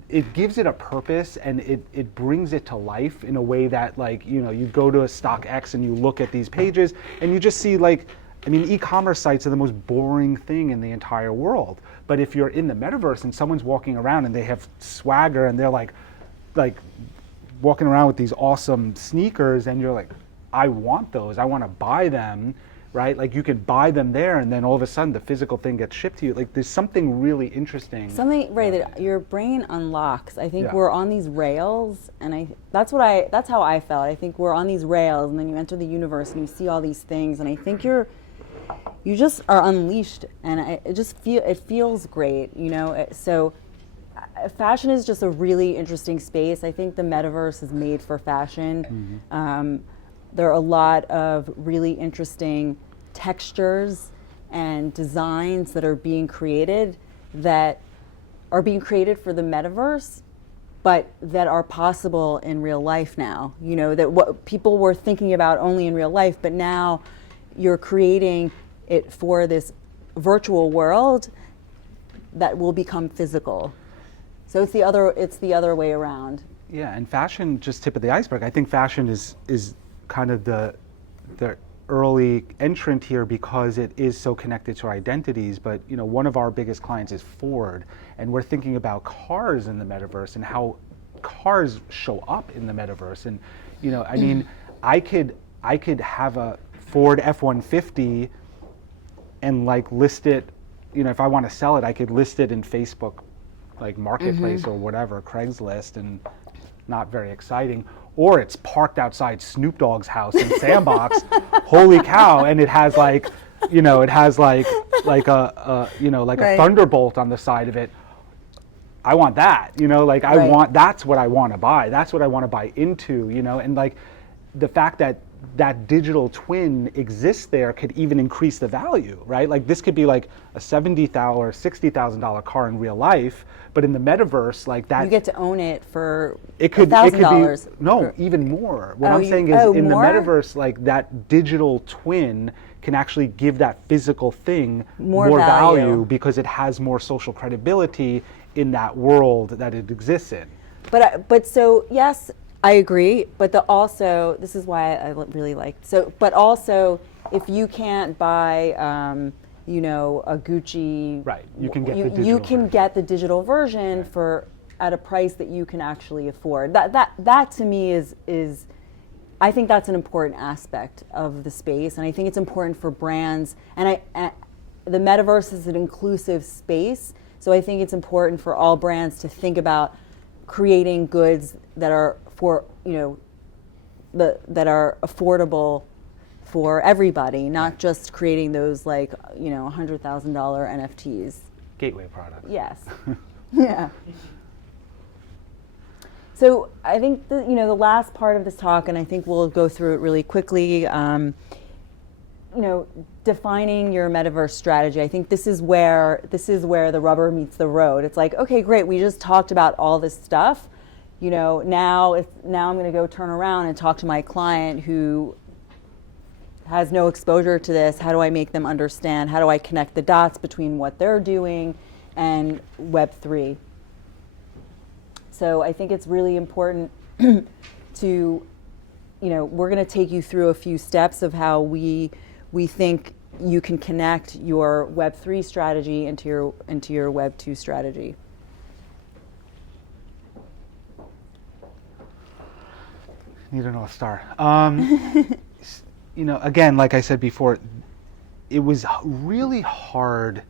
It gives it a purpose, and it brings it to life in a way that, like, you know, you go to a StockX and you look at these pages and you just see, like, I mean, e-commerce sites are the most boring thing in the entire world. But if you're in the metaverse and someone's walking around and they have swagger and they're like walking around with these awesome sneakers, and you're like, I want those, I want to buy them, right? Like you can buy them there, and then all of a sudden the physical thing gets shipped to you. Like there's something really interesting. Something, right, that your brain unlocks. I think Yeah. we're on these rails, and that's how I felt. I think we're on these rails, and then you enter the universe and you see all these things, and I think you just are unleashed, and it feels great, you know. So fashion is just a really interesting space. I think the metaverse is made for fashion. There are a lot of really interesting textures and designs that are being created for the metaverse, but that are possible in real life now. You know, that what people were thinking about only in real life, but now you're creating it for this virtual world that will become physical. So it's the other way around. Yeah, and fashion, just tip of the iceberg. I think fashion is kind of the early entrant here because it is so connected to our identities. But you know, one of our biggest clients is Ford, and we're thinking about cars in the metaverse and how cars show up in the metaverse. And you know, I mean, I could have a Ford F-150 and like list it. You know, if I want to sell it, I could list it in Facebook, like Marketplace or whatever, Craigslist, and not very exciting. Or it's parked outside Snoop Dogg's house in Sandbox. Holy cow! And it has like, you know, a thunderbolt on the side of it. I want that, you know, like that's what I want to buy. That's what I want to buy into, you know, and like the fact that that digital twin exists there could even increase the value, right? Like this could be like a $70,000 or $60,000 car in real life, but in the metaverse, like that, you get to own it for $1,000. No, even more. What I'm saying is, in the metaverse, like that digital twin can actually give that physical thing more value because it has more social credibility in that world that it exists in. But so yes, I agree. But this is why I really like. But also, if you can't buy, you know, a Gucci, right? You can get the digital. You can get the digital version at a price that you can actually afford. That to me is I think that's an important aspect of the space, and I think it's important for brands. And the metaverse is an inclusive space, so I think it's important for all brands to think about creating goods that are for, you know, that are affordable for everybody, not just creating those like, you know, $100,000 NFTs. Gateway products. Yes. Yeah. So I think the last part of this talk, and I think we'll go through it really quickly, you know, defining your metaverse strategy. I think this is where the rubber meets the road. It's like, okay, great, we just talked about all this stuff. You know, now I'm going to go turn around and talk to my client who has no exposure to this. How do I make them understand? How do I connect the dots between what they're doing and Web3? So I think it's really important to, you know, we're going to take you through a few steps of how we think you can connect your Web3 strategy into your Web2 strategy. Need a North Star. You know, again, like I said before, it was really hard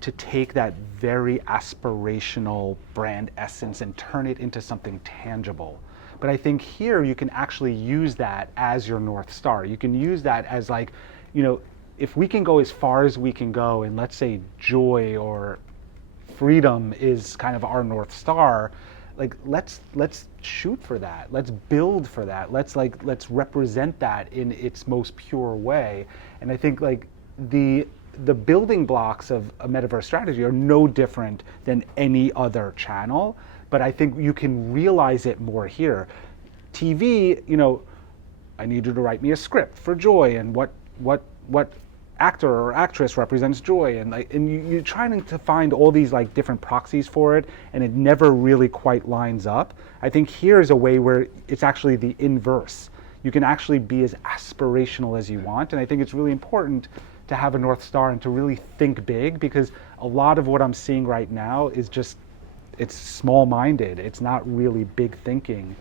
to take that very aspirational brand essence and turn it into something tangible. But I think here you can actually use that as your North Star. You can use that as like, you know, if we can go as far as we can go, and let's say joy or freedom is kind of our North Star, like let's shoot for that. Let's build for that. Let's represent that in its most pure way. And I think like the building blocks of a metaverse strategy are no different than any other channel, but I think you can realize it more here. TV, you know, I need you to write me a script for joy, and what actor or actress represents joy, and you're trying to find all these like different proxies for it, and it never really quite lines up. I think here is a way where it's actually the inverse. You can actually be as aspirational as you want, and I think it's really important to have a North Star and to really think big, because a lot of what I'm seeing right now is just, it's small-minded. It's not really big thinking.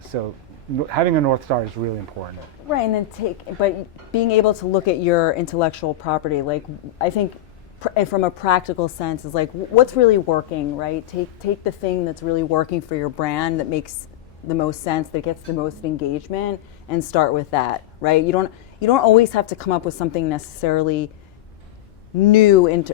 So having a North Star is really important. Right, and then but being able to look at your intellectual property, like I think from a practical sense is like what's really working, right? Take the thing that's really working for your brand, that makes the most sense, that gets the most engagement, and start with that, right? You don't always have to come up with something necessarily new.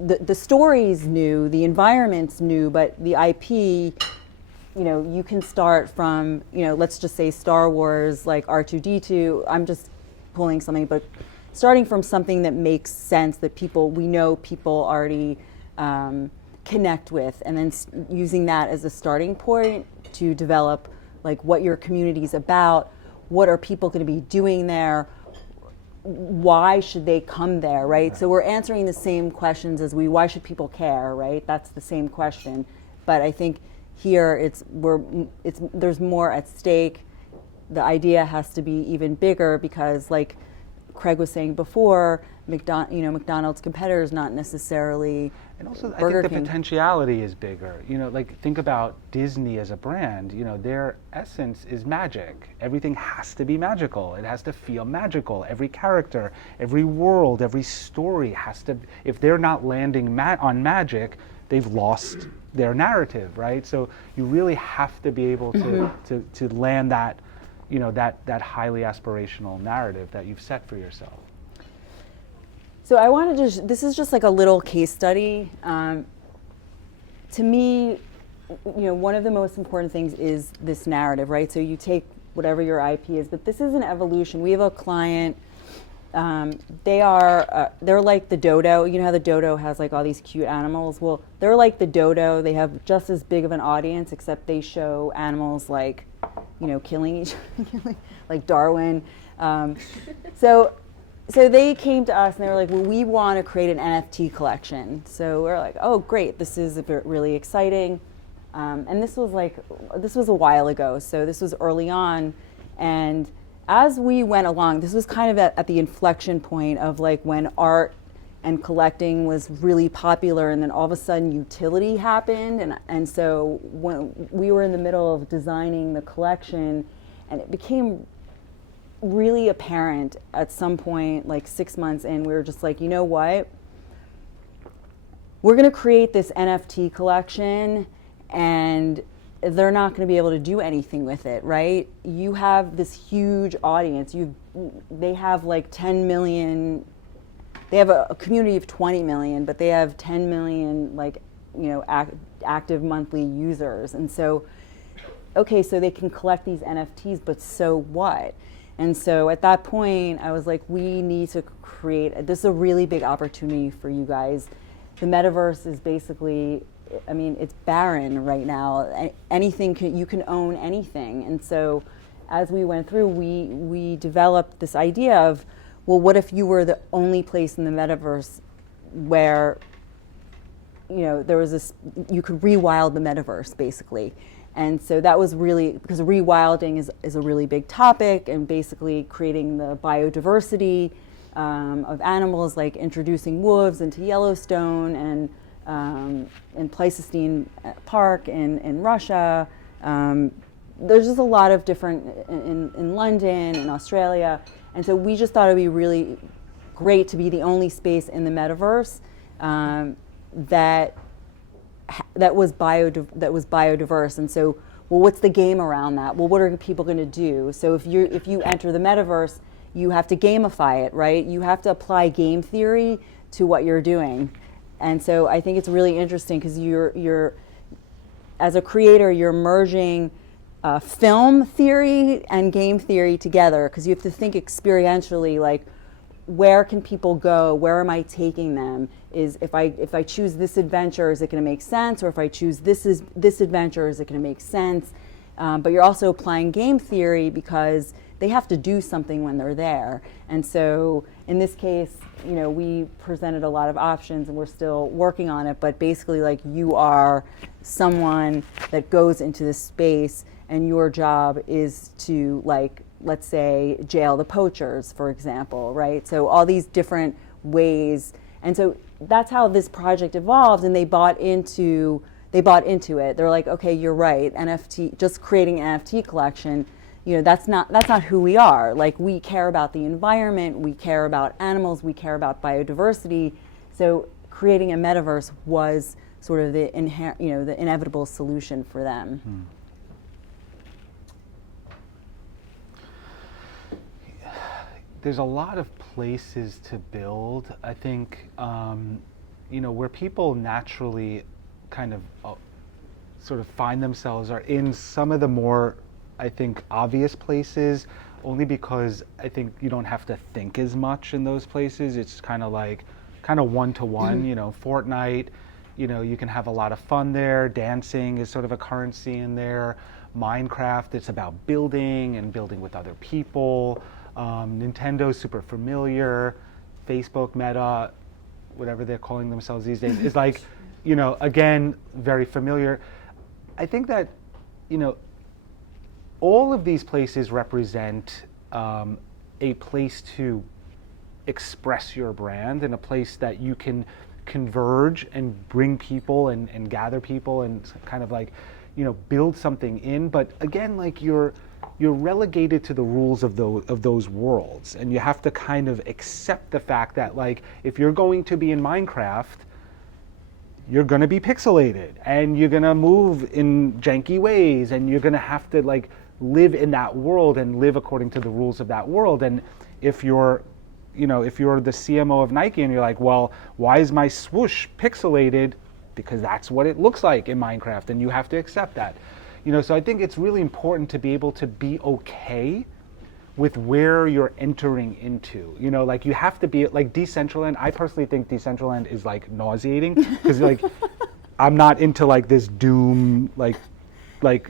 The story's new, the environment's new, but the IP, you know, you can start from, you know, let's just say Star Wars, like R2-D2. I'm just pulling something, but starting from something that makes sense, that we know people already connect with, and then using that as a starting point to develop like what your community's about, what are people going to be doing there, why should they come there, right? So we're answering the same questions as why should people care, right? That's the same question, but I think here there's more at stake. The idea has to be even bigger because, like Craig was saying before, McDonald's competitor is not necessarily and also Burger I think King. the potentiality is bigger. You know, like think about Disney as a brand. You know, their essence is magic. Everything has to be magical. It has to feel magical. Every character, every world, every story has to. If they're not landing on magic, they've lost their narrative, right? So you really have to be able to land that, you know, that highly aspirational narrative that you've set for yourself. So I wanted to, this is just like a little case study. To me, you know, one of the most important things is this narrative, right? So you take whatever your IP is, but this is an evolution. We have a client, they're like the dodo. You know how the dodo has like all these cute animals? Well, they're like the dodo. They have just as big of an audience, except they show animals like, you know, killing each other, like Darwin. So they came to us and they were like, well, we want to create an NFT collection. So we're like, oh, great, this is really exciting. And this was a while ago. So this was early on. And as we went along, this was kind of at the inflection point of like when art and collecting was really popular, and then all of a sudden utility happened. And so when we were in the middle of designing the collection, and it became really apparent at some point, like 6 months in, we were just like, you know what? We're going to create this NFT collection, and they're not going to be able to do anything with it, right? You have this huge audience. They have like 10 million. They have a community of 20 million, but they have 10 million, like, you know, active monthly users. And so, okay, so they can collect these NFTs, but so what? And so at that point, I was like, we need to this is a really big opportunity for you guys. The metaverse is basically, I mean, it's barren right now. You can own anything. And so as we went through, we developed this idea of, well, what if you were the only place in the metaverse where, you know, you could rewild the metaverse, basically. And so that was really, because rewilding is a really big topic, and basically creating the biodiversity of animals, like introducing wolves into Yellowstone and in Pleistocene Park in Russia. There's just a lot of different, in London, in Australia. And so we just thought it would be really great to be the only space in the metaverse that was biodiverse. And so, well, what's the game around that? Well, what are people going to do? So if you enter the metaverse, you have to gamify it, right? You have to apply game theory to what you're doing. And so I think it's really interesting because you're as a creator, you're merging film theory and game theory together, because you have to think experientially, like, where can people go? Where am I taking them? Is if I choose this adventure, is it going to make sense? Or if I choose this adventure, is it going to make sense? But you're also applying game theory because they have to do something when they're there. And so in this case, you know, we presented a lot of options and we're still working on it, but basically, like, you are someone that goes into this space and your job is to, like, let's say, jail the poachers, for example, right? So all these different ways. And so that's how this project evolved, and they bought into it. They're like, okay, you're right. NFT, just creating an NFT collection, you know, that's not who we are. Like, we care about the environment, we care about animals, we care about biodiversity. So creating a metaverse was sort of the inevitable solution for them. Hmm. There's a lot of places to build. I think, you know, where people naturally kind of sort of find themselves are in some of the more, I think, obvious places, only because I think you don't have to think as much in those places. It's kind of one-to-one, you know, Fortnite, you know, you can have a lot of fun there. Dancing is sort of a currency in there. Minecraft, it's about building and building with other people. Nintendo's super familiar. Facebook, Meta, whatever they're calling themselves these days, is like, you know, again, very familiar. I think that, you know, all of these places represent a place to express your brand, and a place that you can converge and bring people and gather people and kind of, like, you know, build something in. But again, like, you're relegated to the rules of those worlds, and you have to kind of accept the fact that, like, if you're going to be in Minecraft, you're going to be pixelated and you're going to move in janky ways, and you're going to have to, like, live in that world and live according to the rules of that world. And if you're, you know, if you're the CMO of Nike and you're like, well, why is my swoosh pixelated? Because that's what it looks like in Minecraft, and you have to accept that. You know, so I think it's really important to be able to be okay with where you're entering into. You know, like, you have to be, like, Decentraland. I personally think Decentraland is, like, nauseating, because, like, I'm not into, like, this doom, like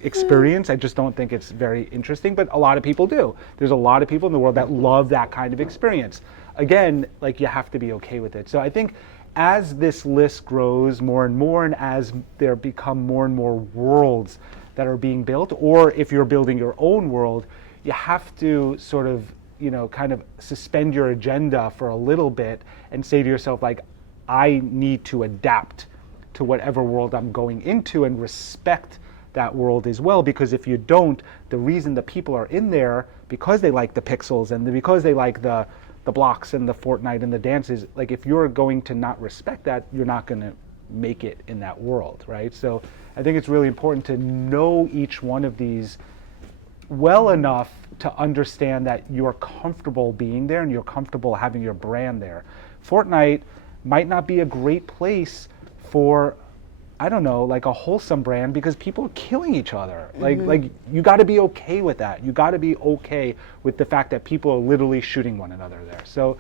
experience. I just don't think it's very interesting, but a lot of people do. There's a lot of people in the world that love that kind of experience. Again, like, you have to be okay with it. So I think as this list grows more and more, and as there become more and more worlds that are being built, or if you're building your own world, you have to sort of, you know, kind of suspend your agenda for a little bit and say to yourself, like, I need to adapt to whatever world I'm going into and respect that world as well. Because if you don't, the reason the people are in there, because they like the pixels and because they like the blocks and the Fortnite and the dances, like, if you're going to not respect that, you're not going to make it in that world, right? So I think it's really important to know each one of these well enough to understand that you're comfortable being there and you're comfortable having your brand there. Fortnite might not be a great place for, I don't know, like, a wholesome brand, because people are killing each other. Like you got to be okay with that. You got to be okay with the fact that people are literally shooting one another there. So,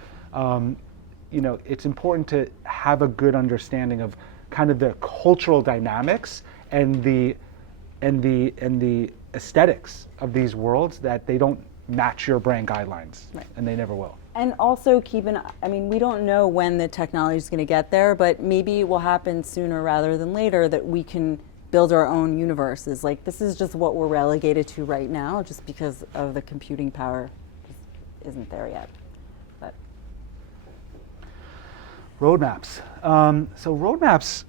you know, it's important to have a good understanding of kind of the cultural dynamics and the aesthetics of these worlds, that they don't match your brand guidelines, right, and they never will. And also I mean, we don't know when the technology is going to get there, but maybe it will happen sooner rather than later, that we can build our own universes. Like, this is just what we're relegated to right now, just because of the computing power just isn't there yet. But roadmaps. So roadmaps,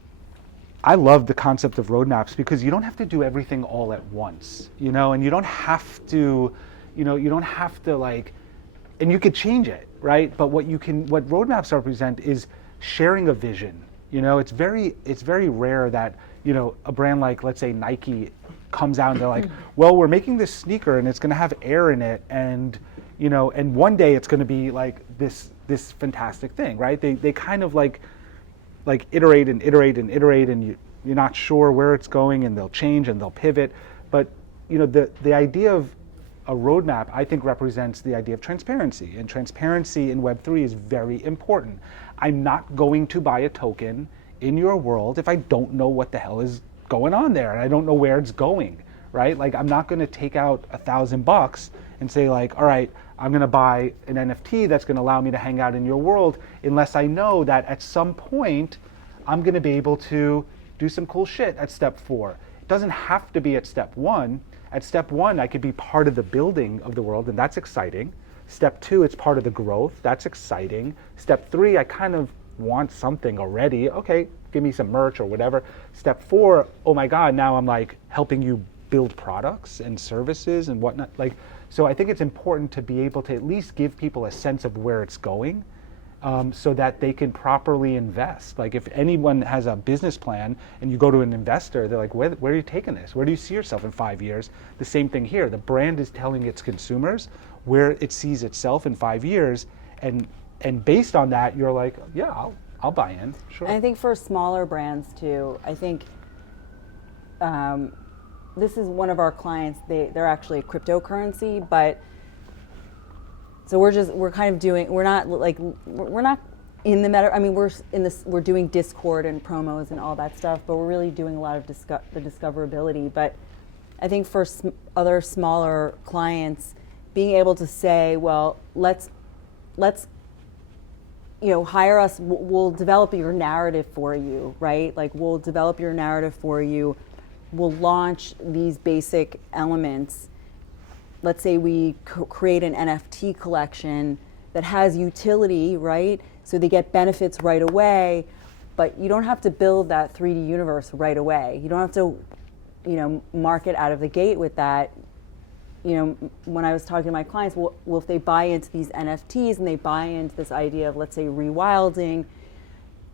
I love the concept of roadmaps, because you don't have to do everything all at once, you know, and you don't have to, you know, you don't have to, like, and you could change it, right? But what roadmaps represent is sharing a vision. You know, it's very rare that, you know, a brand like, let's say, Nike comes out and they're like, well, we're making this sneaker and it's going to have air in it, and, you know, and one day it's going to be like this fantastic thing, right? They kind of like iterate and iterate and iterate, and you're not sure where it's going, and they'll change and they'll pivot. But you know, the idea of a roadmap, I think, represents the idea of transparency, and transparency in Web3 is very important. I'm not going to buy a token in your world if I don't know what the hell is going on there and I don't know where it's going, right? Like, I'm not going to take out $1,000 and say like, all right, I'm going to buy an NFT that's going to allow me to hang out in your world unless I know that at some point I'm going to be able to do some cool shit at step 4. It doesn't have to be at step 1. At step 1, I could be part of the building of the world, and that's exciting. Step 2, it's part of the growth. That's exciting. Step 3, I kind of want something already. Okay, give me some merch or whatever. Step 4, oh my God, now I'm like helping you build products and services and whatnot. Like, so I think it's important to be able to at least give people a sense of where it's going, so that they can properly invest. Like, if anyone has a business plan and you go to an investor, they're like, where are you taking this? Where do you see yourself in 5 years? The same thing here. The brand is telling its consumers where it sees itself in 5 years, and based on that, you're like, yeah, I'll buy in. Sure. And I think for smaller brands too, I think this is one of our clients. They're actually a cryptocurrency, but so we're not in the meta. I mean, we're doing Discord and promos and all that stuff, but we're really doing a lot of the discoverability. But I think for other smaller clients, being able to say, well, let's hire us. We'll develop your narrative for you, right? Like, we'll develop your narrative for you. We'll launch these basic elements. Let's say we create an NFT collection that has utility, right? So they get benefits right away, but you don't have to build that 3D universe right away. You don't have to, market out of the gate with that. When I was talking to my clients, well, if they buy into these NFTs and they buy into this idea of, let's say, rewilding,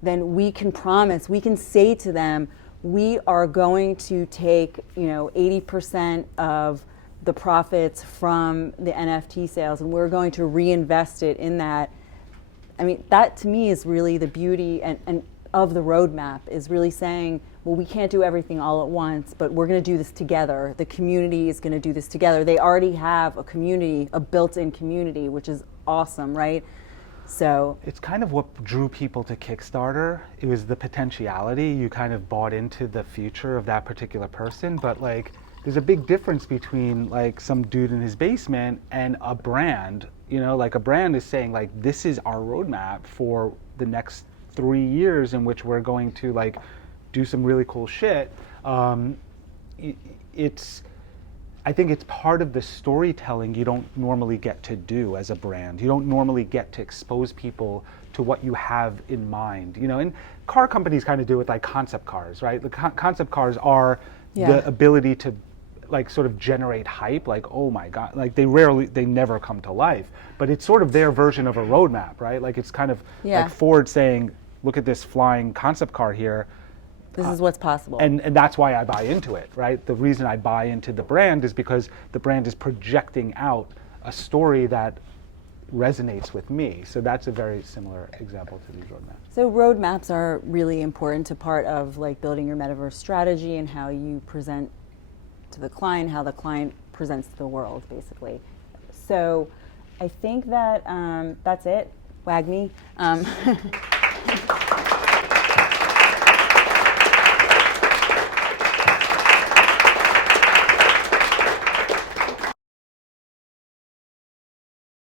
then we can say to them, we are going to take, 80% of the profits from the NFT sales, and we're going to reinvest it in that. I mean, that to me is really the beauty and of the roadmap, is really saying, well, we can't do everything all at once, but we're going to do this together. The community is going to do this together. They already have a community, a built-in community, which is awesome, right? So it's kind of what drew people to Kickstarter. It was the potentiality. You kind of bought into the future of that particular person, but like, there's a big difference between like some dude in his basement and a brand. Like, a brand is saying like, this is our roadmap for the next 3 years in which we're going to like do some really cool shit. I think it's part of the storytelling you don't normally get to do as a brand. You don't normally get to expose people to what you have in mind. And car companies kind of do it with like concept cars, right? The concept cars are the ability to like sort of generate hype, like, oh my God, like they never come to life, but it's sort of their version of a roadmap, right? Like, it's kind of like Ford saying, look at this flying concept car here. This is what's possible. And that's why I buy into it, right? The reason I buy into the brand is because the brand is projecting out a story that resonates with me. So that's a very similar example to these roadmaps. So roadmaps are really important to part of like building your metaverse strategy and how you present to the client, how the client presents to the world, basically. So I think that that's it. Wag me.